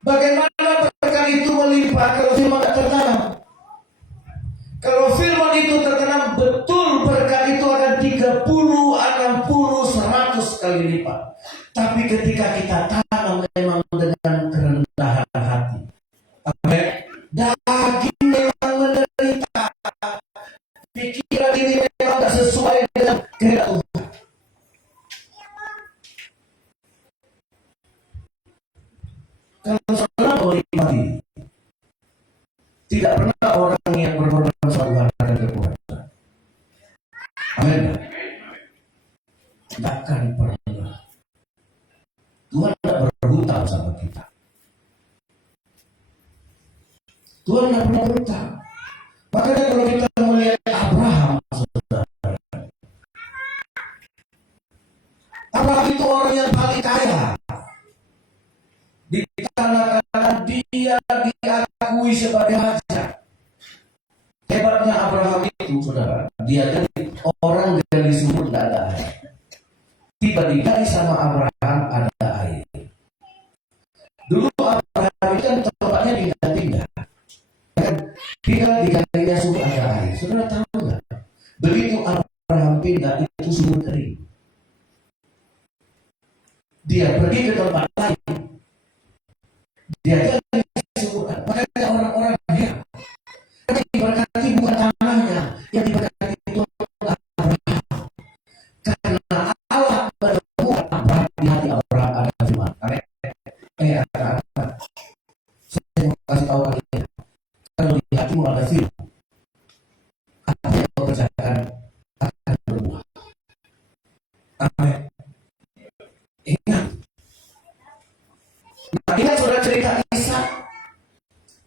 Bagaimana berkat itu melimpah kalau firman tidak tertanam? Kalau firman itu tertanam, betul berkat itu akan 30, 60, 100 kali lipat. Tapi ketika kita tanam memang dengan kerendahan hati. Amin. Daging memang menderita. Pikiran ini memang tidak sesuai dengan kehendak Tuhan. Kalau saudara menikmati, tidak pernah orang yang berkorban suatu harga kekuatan. Amin. Takkan pernah. Tuhan tidak berhutang sama kita. Tuhan tidak pernah berhutang. Makanya kalau kita melihat Abraham, saudara, Abraham itu orang yang paling kaya. Dikarenakan dia diakui sebagai raja. Hebatnya Abraham itu, saudara, dia jadi orang gali sumur tidak ada air. Tiba digali sama Abraham ada air. Dulu Abraham itu kan tempatnya pindah-pindah. Kan tinggal digalinya sumur ada air. Saudara tahu nggak? Begitu Abraham pindah itu sumur kering. Dia pergi ke tempat lain. Dia gali sumur. Makanya orang-orang heran. Yang diberkati bukan tanahnya, yang diberkati itu Abraham. Karena Allah menemukan Abraham di hati Abraham ada firman. Amin. Anak-anak, saya mau kasih tahu kalian, kalau di hatimu ada firman, apa yang kau kerjakan akan berbuah. Amin. Ingat. Nah, ingat saudara cerita Ishak.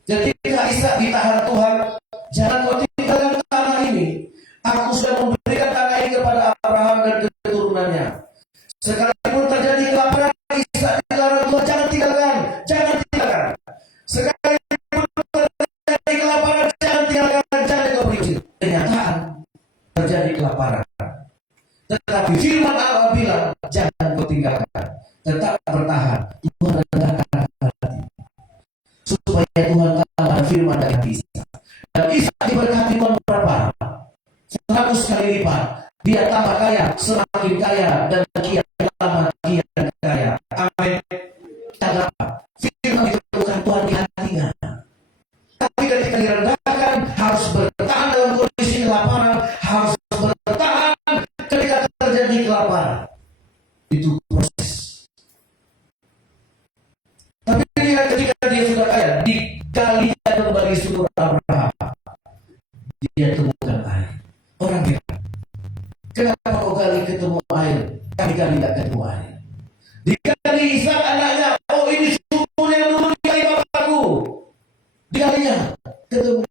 Jadi ketika Ishak ditahan Tuhan, jangan kau tinggalkan tanah ini. Aku sudah memberikan tanah ini kepada Abraham dan keturunannya. Sekalipun terjadi kelaparan, Ishak dilarang Tuhan, jangan tinggalkan, jangan tinggalkan. Sekalipun terjadi kelaparan, jangan tinggalkan, jangan kau berusir. Kenyataan terjadi kelaparan. Tetapi firman Allah bilang, jangan kau tinggalkan, tetap bertahan. Tuhan rendahkan hati supaya Tuhan tahu ada firman dari hati Ishak. Dan Ishak diberkati Tuhan berapa? 100 kali lipat. Dia tambah kaya, semakin kaya, dan kian lama kian kaya. Amin. Kenapa? Firman itu bukan Tuhan di hatinya. Tapi ketika direndahkan, harus bertahan dalam kondisi kelaparan, harus bertahan ketika terjadi kelaparan. Itu proses. Tapi ketika dia sudah kaya, digalinya kembali sumur Abraham, dia temukan air. Orang heran. Kenapa kau gali ketemu air? Kali-kali tidak ketemu air. Digali Ishak anaknya. Oh, ini sumur yang dulu digali bapakku. Digalinya ketemu.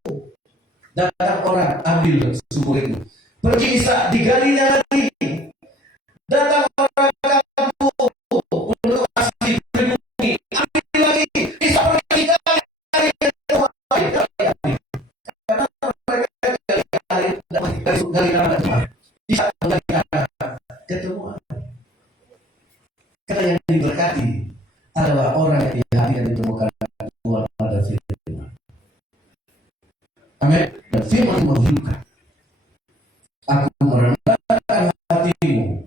Datang orang ambil sumur itu. Pergi Ishak, digalinya lagi. Datang orang kampung untuk asli bumi. Ambil lagi. Ishak pergi gali ketemu air. Karena mereka gali air, gali ada Tuhan. Bisa menggantikan ketemuan. Karena yang diberkati adalah orang yang di hati yang ditemukan Tuhan pada firman. Amin. Dan firman menghidupkan. Aku merendahkan hatimu,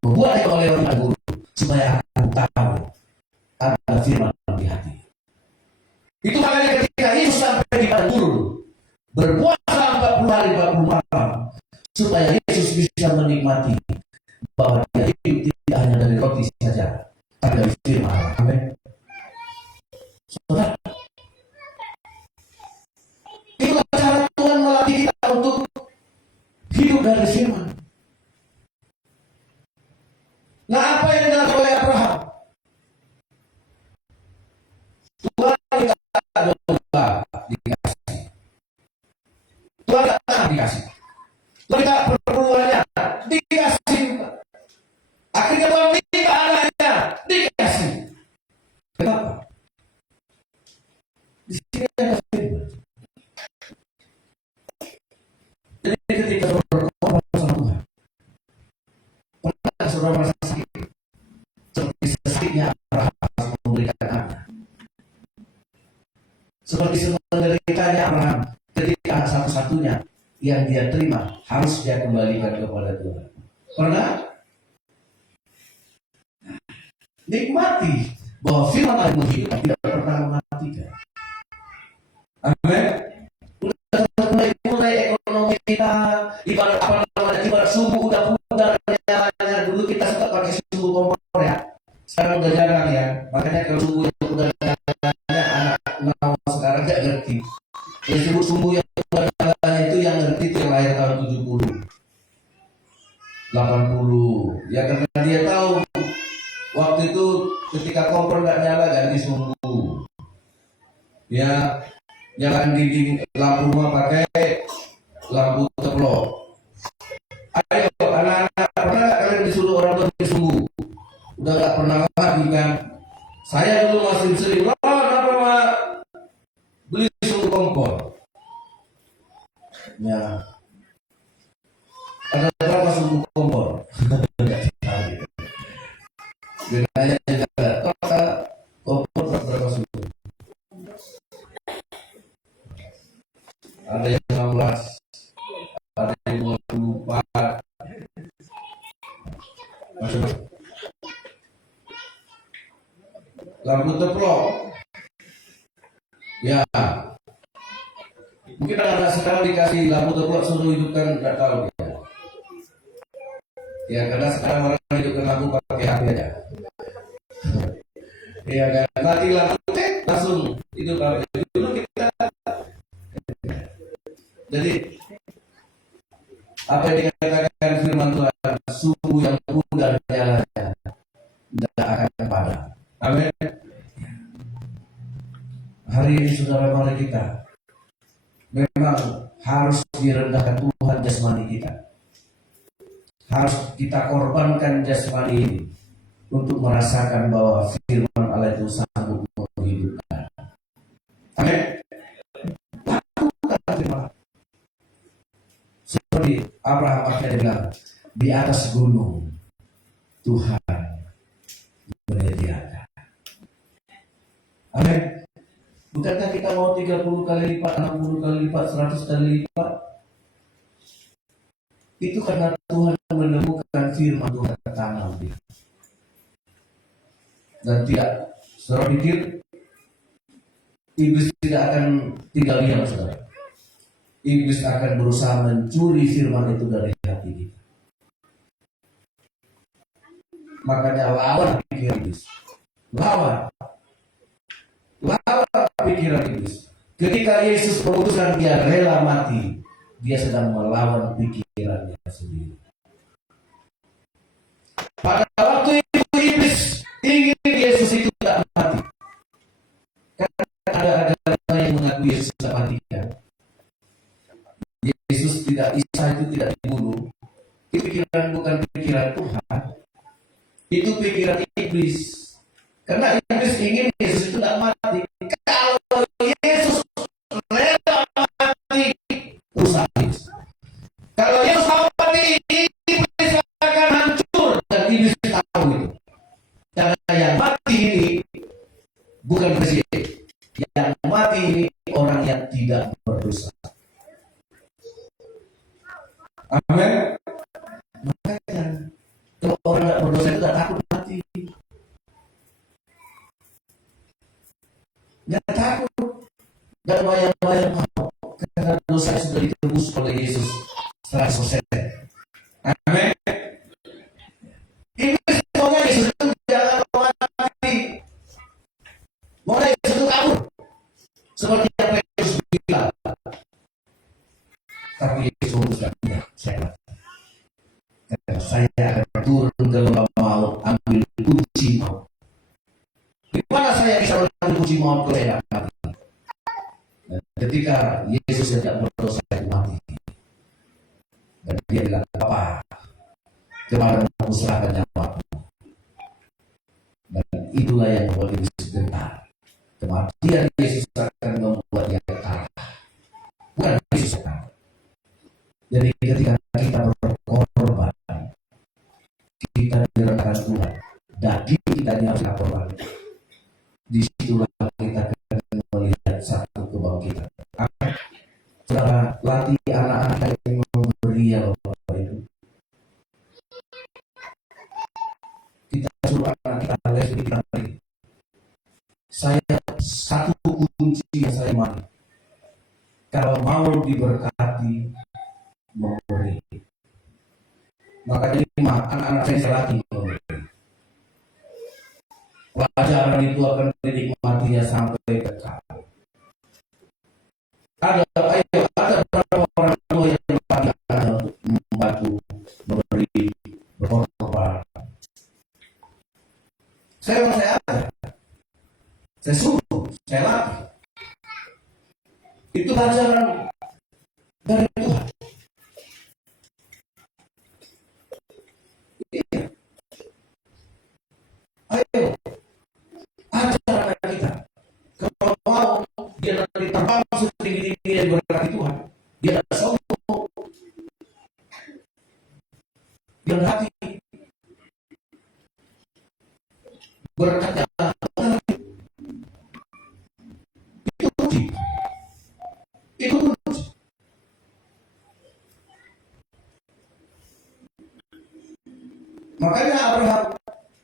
membuat oleh orang guru, supaya aku tahu ada firman di hati. Itu makanya ketika Yesus sampai di padang gurun, berpuasa 40 hari 40 malam, supaya Yesus bisa menikmati bahwa dia hidup tidak hanya dari roti saja, tapi dari firman. Amin. Saudara, itulah cara Tuhan melatih kita untuk hidup dari firman. Nah, apa yang dilakukan oleh Abraham? Tuhan minta domba dikasih. Tuhan tak dikasih. Tuhan minta perpuluhannya dikasih. Akhirnya Tuhan minta anaknya dikasih. Kenapa? Di sini ada firman. Jadi ketika berkorban sama Tuhan, pernah saudara merasa sakit? Seperti sakitnya Abraham harus memberikan anak. Seperti menderitanya Abraham ketika anak satu-satunya yang dia terima harus dia kembalikan kepada Tuhan. Pernah? Nikmati bahwa firman Allah menghidupkan, tidak pernah mematikan. Amin. Mulai ekonomi kita ibarat apa namanya, ibarat sumbu udah pudar nyalanya. Dulu kita suka pakai sumbu kompor ya, sekarang udah jarang ya. Makanya kalau sumbu yang udah nyalanya anak sekarang gak ngerti. Yang disebut sumbu yang udah nyalanya itu yang ngerti itu yang lahir tahun 70 80 ya, karena dia tahu waktu itu ketika kompor gak nyala ganti sumbu ya. Jangan dinding lampu rumah pakai lampu teplok. Ayo anak-anak, pernah gak kalian disuruh orang tua beli sumbu? Udah gak pernah lagi kan? Saya dulu masih sering, kenapa mak beli sumbu kompor? Ya, ada berapa sumbu kompor? Bedanya juga total kompor berapa sumbu? Ada yang 16, ada yang 24. Masuk. Lampu teplok. Ya. Mungkin anak sekarang dikasih lampu teplok suruh hidupkan, tidak tahu ya. Ya, karena sekarang orang hidupkan lampu pakai HP aja. Ya kan, mati lampu langsung hidup HP. Dulu kita. Jadi apa yang dikatakan firman Tuhan, sumbu yang pudar nyalanya tidak akan padam. Amin. Hari ini saudara, mari kita memang harus direndahkan Tuhan jasmani kita. Harus kita korbankan jasmani ini untuk merasakan bahwa firman Allah itu sanggup menghidupkan. Amin. Lakukan firman. Seperti Abraham akhirnya bilang, di atas gunung Tuhan menyediakan. Amin. Bukankah kita mau 30 kali lipat, 60 kali lipat, 100 kali lipat? Itu karena Tuhan menemukan firman Tuhan tertanam. Dan tidak, saudara pikir iblis tidak akan tinggal diam, saudara. Iblis akan berusaha mencuri firman itu dari hati kita. Makanya lawan pikiran iblis. Lawan pikiran iblis. Ketika Yesus memutuskan dia rela mati, dia sedang melawan pikirannya sendiri. Pada waktu itu iblis ingin Yesus itu tidak mati. Karena ada agama yang mengaku Yesus tidak mati kan. Yesus tidak, Isa itu tidak dibunuh. Itu pikiran bukan pikiran Tuhan. Itu pikiran iblis. Karena iblis ingin Yesus itu tidak mati. Kalau Yesus rela mati, rusak. Kalau Yesus mau sampai selesai. Amin. Ini semuanya Yesus itu jangan mati. Mau Yesus itu kabur. Seperti apa yang Yesus bilang. Tapi Yesus memutuskan, ya, saya akan turun ke lembah maut, ambil kunci maut. Di mana saya bisa mengambil kunci maut kalau saya tidak mati? Dan ketika Yesus tidak berdosa mati, dan dia bilang, Bapa, kepada aku serahkan nyawaku. Dan itulah yang membuat Yesus gentar. Kematian Yesus akan membuat dia kalah. Bukan Yesus yang kalah. Jadi ketika kita berkorban, kita direndahkan Tuhan, daging kita diambil korban. Disitulah kita akan melihat satu kebangkitan. Saudara, latih anak-anak yang memberi ya Bapak Ibu. Kita suruh anak kita les kita beri. Saya satu kunci yang saya mau. Kalau mau diberkati, memberi. Maka jadi anak-anak saya latih memberi. Pelajaran itu akan dinikmatinya sampai kekal. Ada beberapa orang tua yang berpikir untuk membantu, memberi, berkorban. Saya ada. Saya suruh, saya latih. Itu pelajaran dari Tuhan. Iya. Ayo, ajar anak kita. Kalau mau dia nanti terbang setinggi-tinggi yang berkati Tuhan, dia tidak sombong. Dia hati berkata itu kunci. Itu kunci. Makanya Abraham,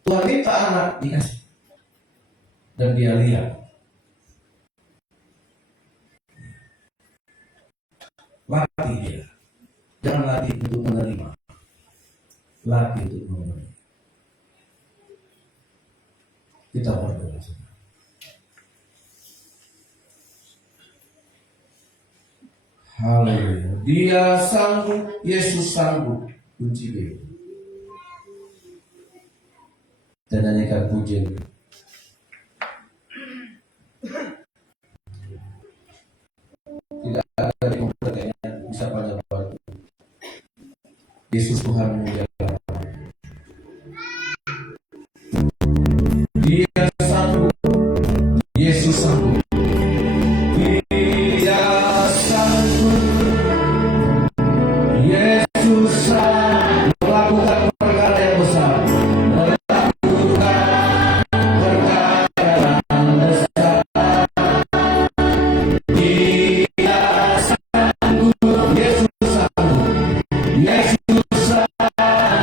Tuhan minta anak dikasih, dan dia lihat. Latih dia, jangan latih untuk menerima, latih untuk memberi. Kita berdoa. Haleluya. Dia sanggup, Yesus sanggup. Kunci dia. Dan nyanyikan pujian. Tidak ada di komputer yang bisa banyak bantu. Yesus Tuhan mulia. Dia sanggup, Yesus sanggup. Dia sanggup, Yesus sanggup melakukan perkara yang besar. Yesus sanggup, Yesus sanggup.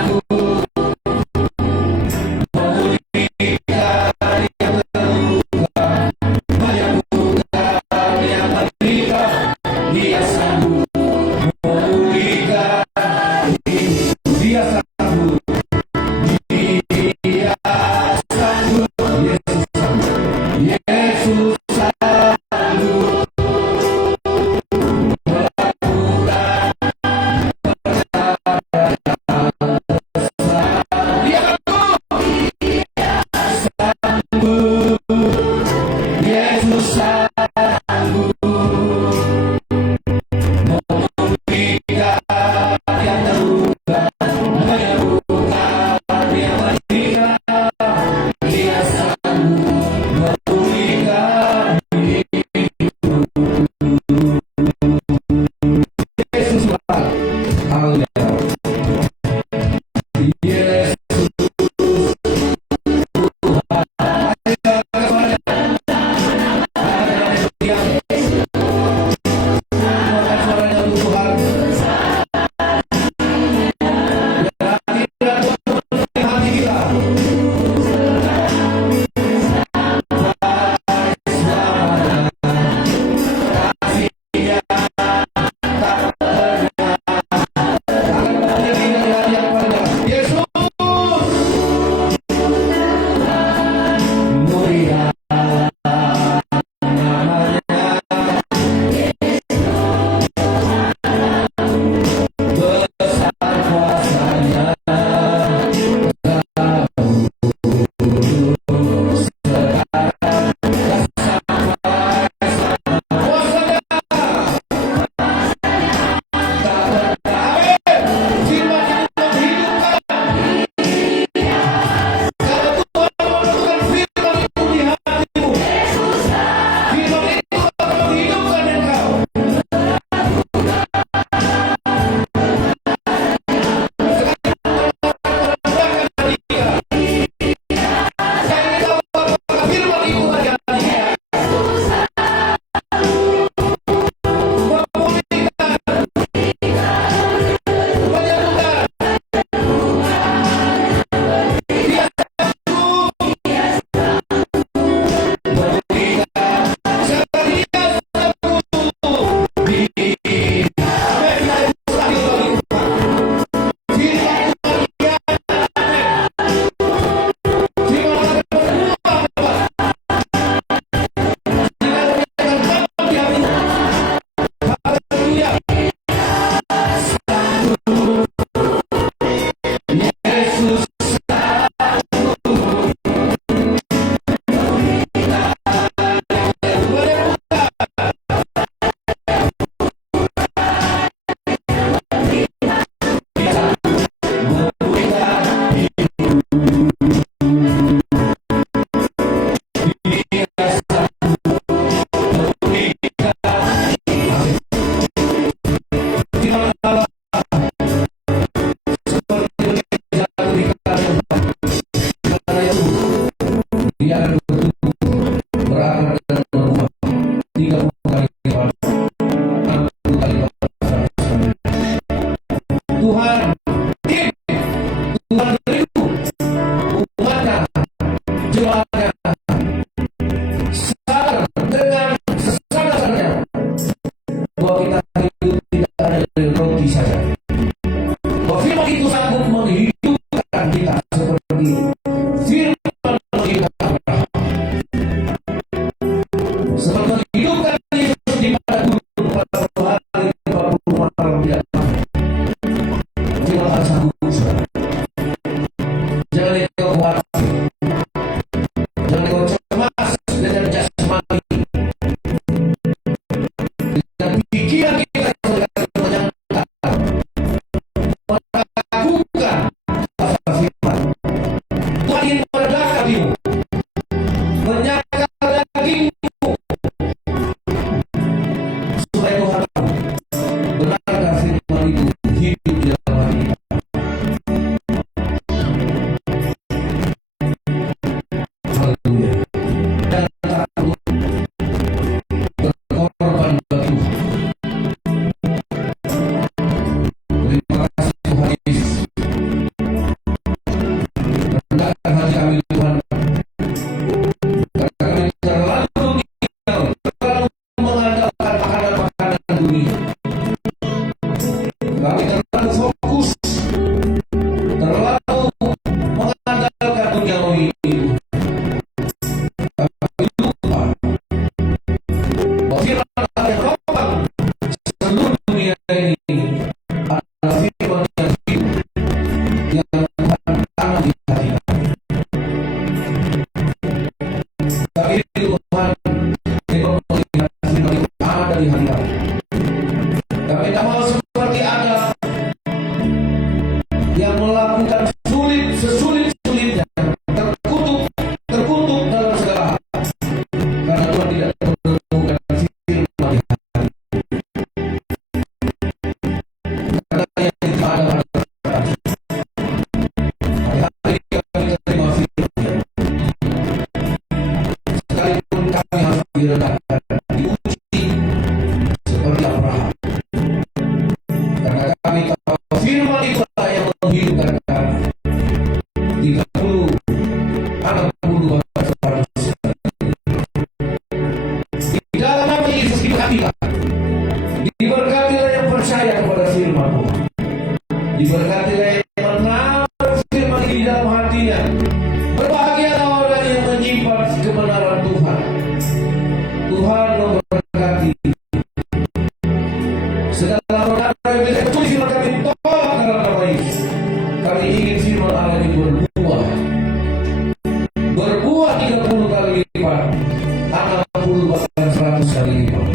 Tuhan sanggup, saudara. Jangan engkau khawatir, jangan engkau cemas dengan jasmani, dengan pikiran kita yang menyangka, meragukan pasal firman. Tuhan ingin meredakan hatimu, menyangka dagingmu, supaya Tuhan tahu benarkah firman itu hidup di dalam hati kita. Haleluya. Dan takut berkorban bagi Tuhan. Terima kasih Tuhan Yesus. Rendahkan hati kami Tuhan. Karena kami terlalu mengandalkan makanan-makanan dunia. Kami terlalu fokus, terlalu mengandalkan duniawi itu. Kami lupa bahwa firman Allah yang menopang seluruh dunia ini adalah firman yang hidup, yang Tuhan tanam di hati kami. Kami rindu Tuhan, melihat firman itu ada di hati kami. Kami tak mau seperti Adam yang melakukan sesulit-sulitnya, terkutuk dalam segala hal, karena Tuhan tidak menemukan firman di hati. Karena yang itu ada pada hati. Hari-hari kami terima firman, sekalipun kami harus direndahkan, diuji seperti Abraham. Karena kami tahu firman itulah yang menghidupkan kami. 30, 60 bahkan 100. Di dalam nama Yesus diberkatilah. Diberkatilah yang percaya kepada firman Tuhan. Diberkatilah yang menaruh firman ini di dalam hatinya. Berbahagialah orang yang menyimpan kebenaran Tuhan. Tuhan memberkati. Segala perkara yang bisa tertulis firman kami tolak dalam nama Yesus. Kami ingin firman Allah ini berbuah 30 kali lipat, 60 bahkan 100 kali lipat.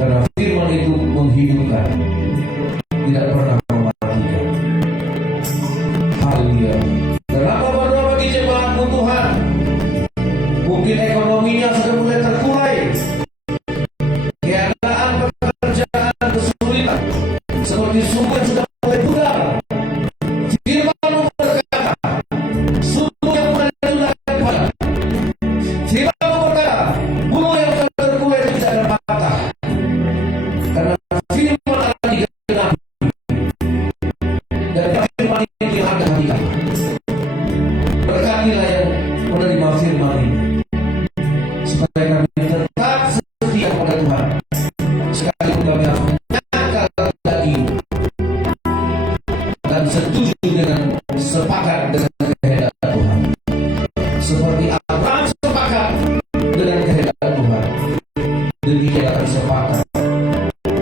Karena firman itu menghidupkan, tidak pernah mematikan. Haleluya. Kenapa berdoa bagi jemaatmu Tuhan? Mungkin ekonominya sudah mulai terkulai, keadaan pekerjaan kesulitan, seperti sumber sudah mulai pudar. Firman-Mu berkata, sumber yang mulai pudar padat. Firman-Mu berkata, bulu yang sudah terkulai tidak akan patah. Karena firman akan digenapi. Dan firman ini ada hati kami. Berkatilah yang menerima firman ini, supaya kami tetap setia kepada Tuhan, sekalipun kami harus menyangkal daging dan setuju dengan sepakat dengan kehendak Tuhan, seperti Abraham sepakat dengan kehendak Tuhan. Demikian kami sepakat.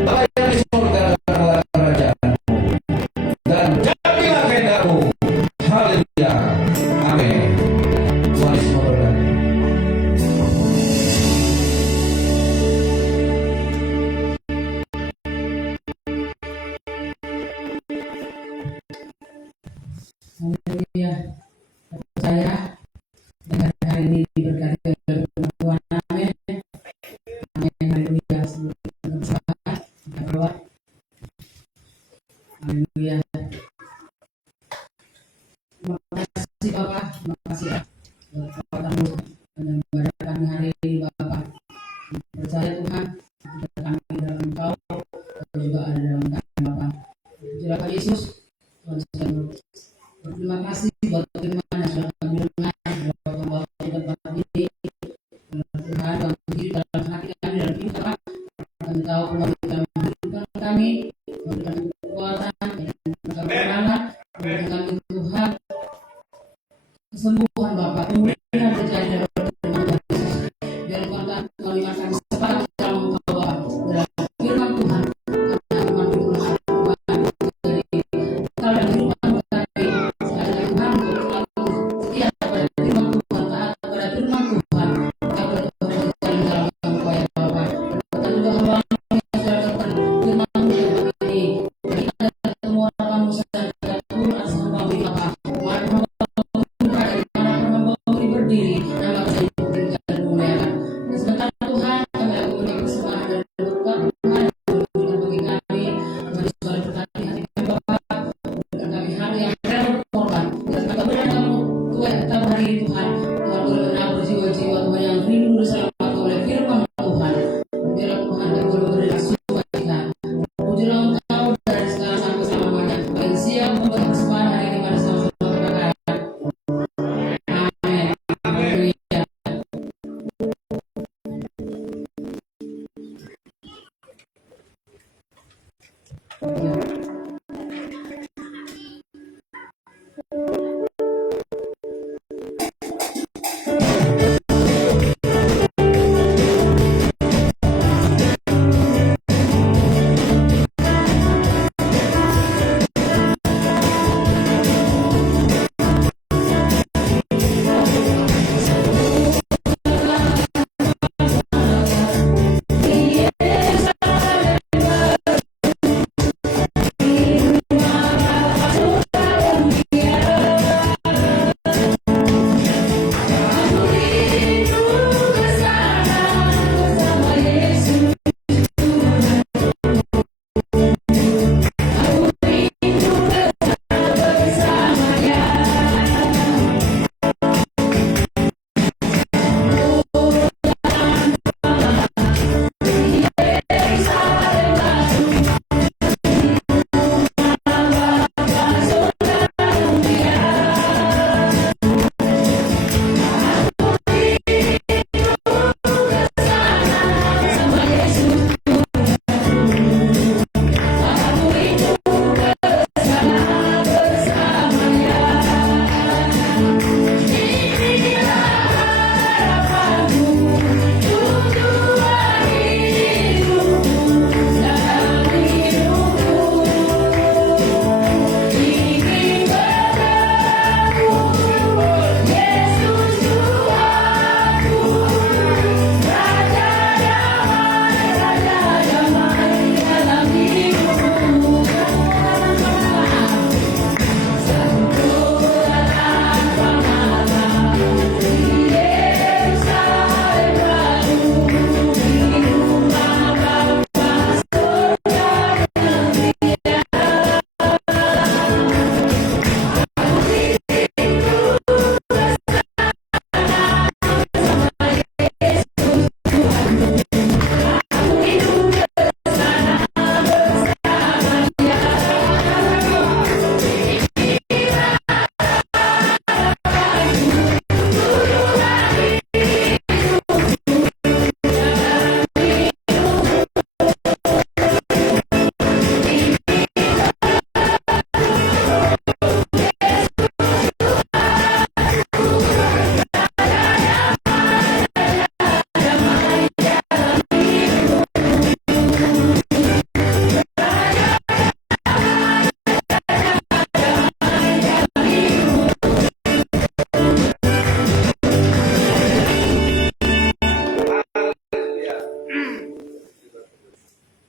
Bapa yang di surga, adalah kerajaan-Mu, dan jadilah kehendak-Mu. Haleluya. Amin. Tuhan Yesus memberkati. Haleluya. Saya dengan hari ini diberkati oleh Tuhan. Amin. Amin. Haleluya. Sebelum bersahabat, kita berdoa. Haleluya. Terima kasih Bapak. Terima kasih buat kekuatan-Mu dan ibadah kami hari ini Bapak. Percaya Tuhan, kita kami dalam Engkau, Kau juga ada dalam kami Bapak. Silakan Yesus. Tuhan sudah berterima kasih buat firman yang sudah kami dengar, buat membawa kita tempat ini. Tuhan, Tuhan berdiri dalam hati kami, dalam hidup kami. Kami tahu bahwa kita menghidupkan kami, memberikan kekuatan, memberikan kemenangan, memberikan kami Tuhan kesembuhan Bapak, pemulihan terjadi dalam Tuhan Yesus. Biar Tuhan mengingatkan sepakat dalam Engkau Bapak, dalam firman Tuhan, karena firman Tuhan menjadi bekal dan hidup